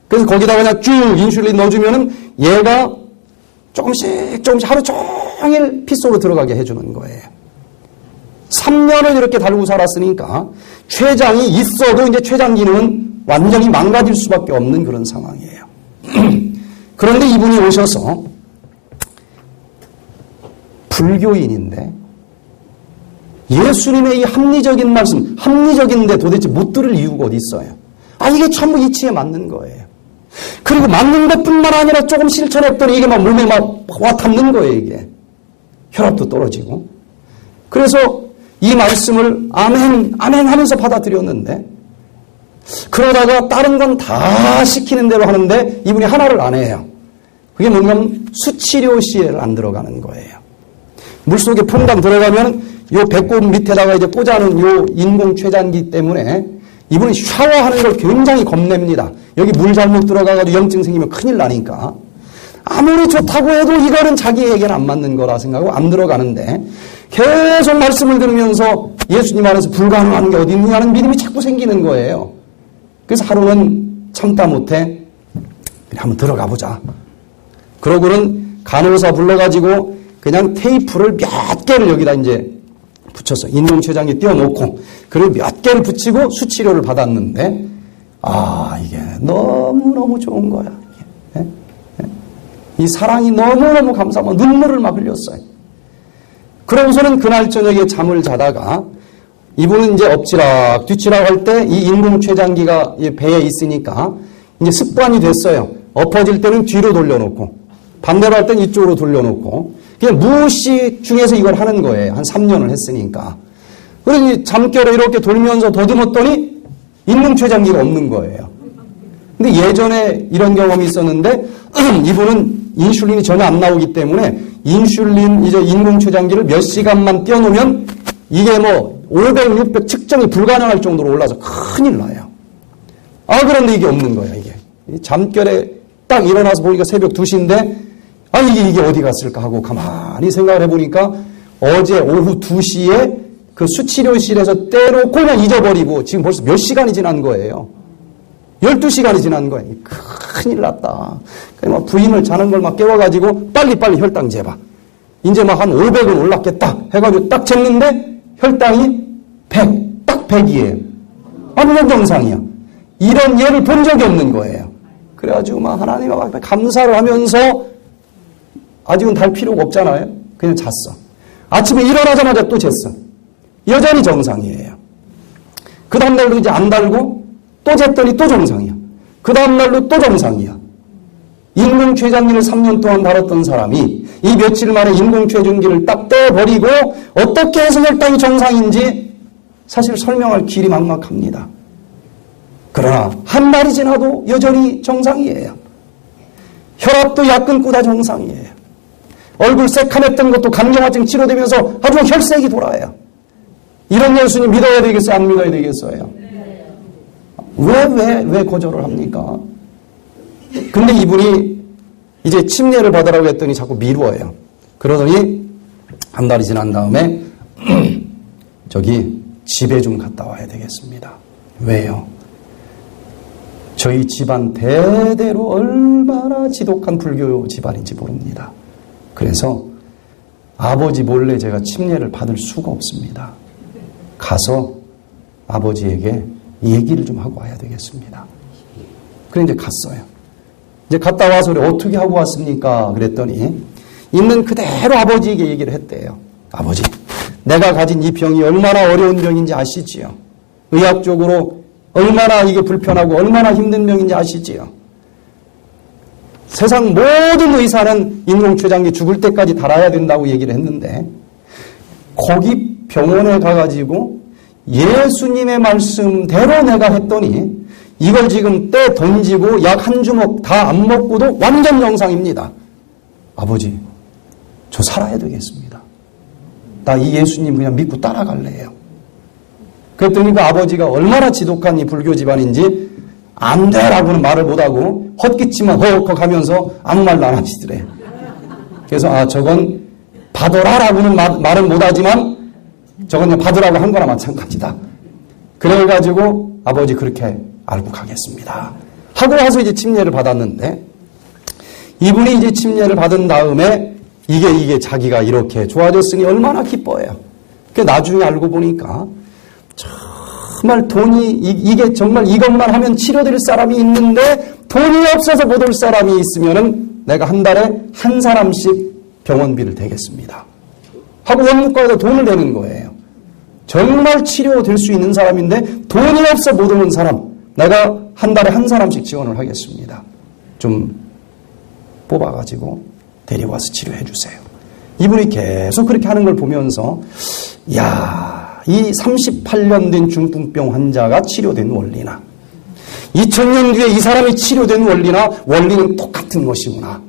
그래서 거기다가 그냥 쭉 인슐린 넣어주면은 얘가 조금씩 하루 종일 피 속으로 들어가게 해주는 거예요. 3년을 이렇게 달고 살았으니까 췌장이 있어도 이제 췌장 기능은 완전히 망가질 수밖에 없는 그런 상황이에요. 그런데 이분이 오셔서 불교인인데 예수님의 이 합리적인 말씀, 합리적인데 도대체 못 들을 이유가 어디 있어요? 이게 전부 이치에 맞는 거예요. 그리고 맞는 것뿐만 아니라 조금 실천했더니 이게 막 몸에 막 와 닿는 거예요, 이게. 혈압도 떨어지고. 그래서 이 말씀을 아멘, 아멘 하면서 받아들였는데, 그러다가 다른 건 다 시키는 대로 하는데 이분이 하나를 안 해요. 그게 뭐냐면 수치료 시에를 안 들어가는 거예요. 물속에 퐁당 들어가면 요 배꼽 밑에다가 이제 꽂아놓은 요 인공췌장기 때문에 이분이 샤워하는 걸 굉장히 겁냅니다. 여기 물 잘못 들어가가지고 염증 생기면 큰일 나니까. 아무리 좋다고 해도 이거는 자기에게는 안 맞는 거라 생각하고 안 들어가는데 계속 말씀을 들으면서 예수님 안에서 불가능한 게 어디 있느냐는 믿음이 자꾸 생기는 거예요. 그래서 하루는 참다 못해 그냥 한번 들어가 보자. 그러고는 간호사 불러가지고 그냥 테이프를 몇 개를 여기다 이제 붙였어요. 인공췌장기 띄워놓고 그리고 몇 개를 붙이고 수치료를 받았는데 이게 너무너무 좋은 거야. 이 사랑이 너무너무 감사하고 눈물을 막 흘렸어요. 그러고서는 그날 저녁에 잠을 자다가 이분은 이제 엎치락 뒤치락 할 때 이 인공췌장기가 배에 있으니까 이제 습관이 됐어요. 엎어질 때는 뒤로 돌려놓고 반대로 할 때는 이쪽으로 돌려놓고 그냥 무의식 중에서 이걸 하는 거예요. 한 3년을 했으니까. 그러니 잠결에 이렇게 돌면서 더듬었더니 인공췌장기가 없는 거예요. 근데 예전에 이런 경험이 있었는데 이분은 인슐린이 전혀 안 나오기 때문에 인슐린 이제 인공췌장기를 몇 시간만 띄워놓으면 이게 뭐 500, 600 측정이 불가능할 정도로 올라서 큰일 나요. 그런데 이게 없는 거예요, 이게. 잠결에 딱 일어나서 보니까 새벽 2시인데, 이게 어디 갔을까 하고 가만히 생각을 해보니까 어제 오후 2시에 그 수치료실에서 떼놓고 그냥 잊어버리고 지금 벌써 몇 시간이 지난 거예요. 12시간이 지난 거예요. 큰일 났다. 막 부인을 자는 걸 막 깨워가지고 빨리빨리 혈당 재봐. 이제 막 한 500은 올랐겠다 해가지고 딱 쟀는데 혈당이 100, 딱 100이에요. 완전 정상이야. 이런 예를 본 적이 없는 거예요. 그래가지고 막 하나님 앞에 감사를 하면서 아직은 달 필요가 없잖아요. 그냥 잤어. 아침에 일어나자마자 또 쟀어. 여전히 정상이에요. 그 다음날도 이제 안 달고 또 쟀더니 또 정상이야. 그 다음날도 또 정상이야. 인공췌장기를 3년 동안 다뤘던 사람이 이 며칠 만에 인공췌장기를 딱 떼버리고 어떻게 해서 혈당이 정상인지 사실 설명할 길이 막막합니다. 그러나 한 달이 지나도 여전히 정상이에요. 혈압도 약 끊고 다 정상이에요. 얼굴 새카맸던 것도 간경화증 치료되면서 아주 혈색이 돌아요. 이런 예수님 믿어야 되겠어요? 안 믿어야 되겠어요? 왜 거절을 합니까? 근데 이분이 이제 침례를 받으라고 했더니 자꾸 미루어요. 그러더니 한 달이 지난 다음에 저기 집에 좀 갔다 와야 되겠습니다. 왜요? 저희 집안 대대로 얼마나 지독한 불교 집안인지 모릅니다. 그래서 아버지 몰래 제가 침례를 받을 수가 없습니다. 가서 아버지에게 얘기를 좀 하고 와야 되겠습니다. 그래 이제 갔어요. 이제 갔다 와서 어떻게 하고 왔습니까? 그랬더니 있는 그대로 아버지에게 얘기를 했대요. 아버지, 내가 가진 이 병이 얼마나 어려운 병인지 아시지요? 의학적으로 얼마나 이게 불편하고 얼마나 힘든 병인지 아시지요? 세상 모든 의사는 인공췌장기 죽을 때까지 달아야 된다고 얘기를 했는데 거기 병원에 가가지고 예수님의 말씀대로 내가 했더니 이걸 지금 떼 던지고 약 한 주먹 다 안 먹고도 완전 영상입니다. 아버지, 저 살아야 되겠습니다. 나 이 예수님 그냥 믿고 따라갈래요. 그랬더니 그 아버지가 얼마나 지독한 이 불교 집안인지 안 돼라고는 말을 못하고 헛기침만 허헉 하면서 아무 말도 안 하시더래. 그래서 저건 받아라라고는 말은 못하지만 저건 그냥 받으라고 한 거나 마찬가지다. 그래가지고 아버지 그렇게 알고 가겠습니다 하고 와서 이제 침례를 받았는데 이분이 이제 침례를 받은 다음에 이게 자기가 이렇게 좋아졌으니 얼마나 기뻐해요. 그 나중에 알고 보니까 정말 돈이 이게 정말 이것만 하면 치료될 사람이 있는데 돈이 없어서 못 올 사람이 있으면은 내가 한 달에 한 사람씩 병원비를 대겠습니다 하고 원무과에다 돈을 내는 거예요. 정말 치료될 수 있는 사람인데 돈이 없어 못 오는 사람 내가 한 달에 한 사람씩 지원을 하겠습니다. 좀 뽑아가지고 데리고 와서 치료해 주세요. 이분이 계속 그렇게 하는 걸 보면서 야, 이 38년 된 중풍병 환자가 치료된 원리나 2000년 뒤에 이 사람이 치료된 원리는 똑같은 것이구나.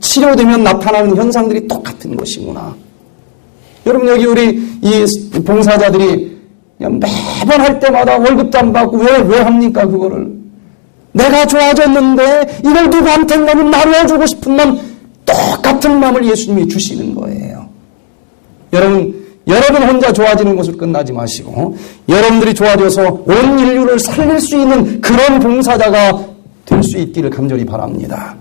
치료되면 나타나는 현상들이 똑같은 것이구나. 여러분 여기 우리 이 봉사자들이 그냥 매번 할 때마다 월급도 안 받고 왜 합니까 그거를. 내가 좋아졌는데 이걸 누구한테 너무 나눠주고 싶은 마음 똑같은 마음을 예수님이 주시는 거예요. 여러분 혼자 좋아지는 것을 끝나지 마시고 여러분들이 좋아져서 온 인류를 살릴 수 있는 그런 봉사자가 될 수 있기를 간절히 바랍니다.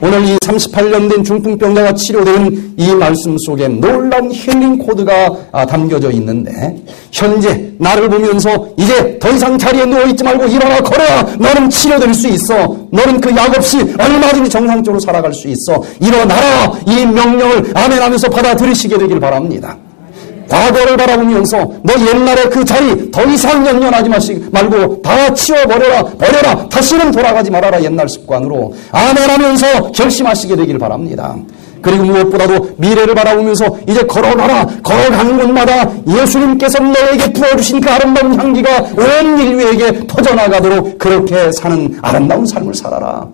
오늘 이 38년 된 중풍병자가 치료된 이 말씀 속에 놀라운 힐링 코드가 담겨져 있는데 현재 나를 보면서 이제 더 이상 자리에 누워있지 말고 일어나 걸어라. 너는 치료될 수 있어. 너는 그 약 없이 얼마든지 정상적으로 살아갈 수 있어. 일어나라. 이 명령을 아멘하면서 받아들이시게 되길 바랍니다. 과거를 바라보면서 너 옛날에 그 자리 더 이상 연연하지 말고 다 버려라. 다시는 돌아가지 말아라. 옛날 습관으로 아멘하면서 결심하시게 되길 바랍니다. 그리고 무엇보다도 미래를 바라보면서 이제 걸어가라. 걸어가는 곳마다 예수님께서 너에게 부어주신 그 아름다운 향기가 온 인류에게 터져나가도록 그렇게 사는 아름다운 삶을 살아라.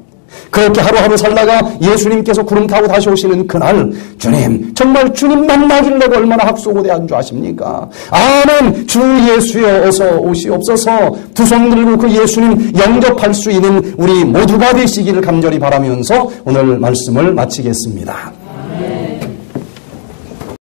그렇게 하루하루 살다가 예수님께서 구름 타고 다시 오시는 그날 주님 정말 주님 만나기려고 얼마나 합수고대한 줄 아십니까? 아멘. 주 예수여 어서 오시옵소서. 두 손 들고 그 예수님 영접할 수 있는 우리 모두가 되시기를 간절히 바라면서 오늘 말씀을 마치겠습니다.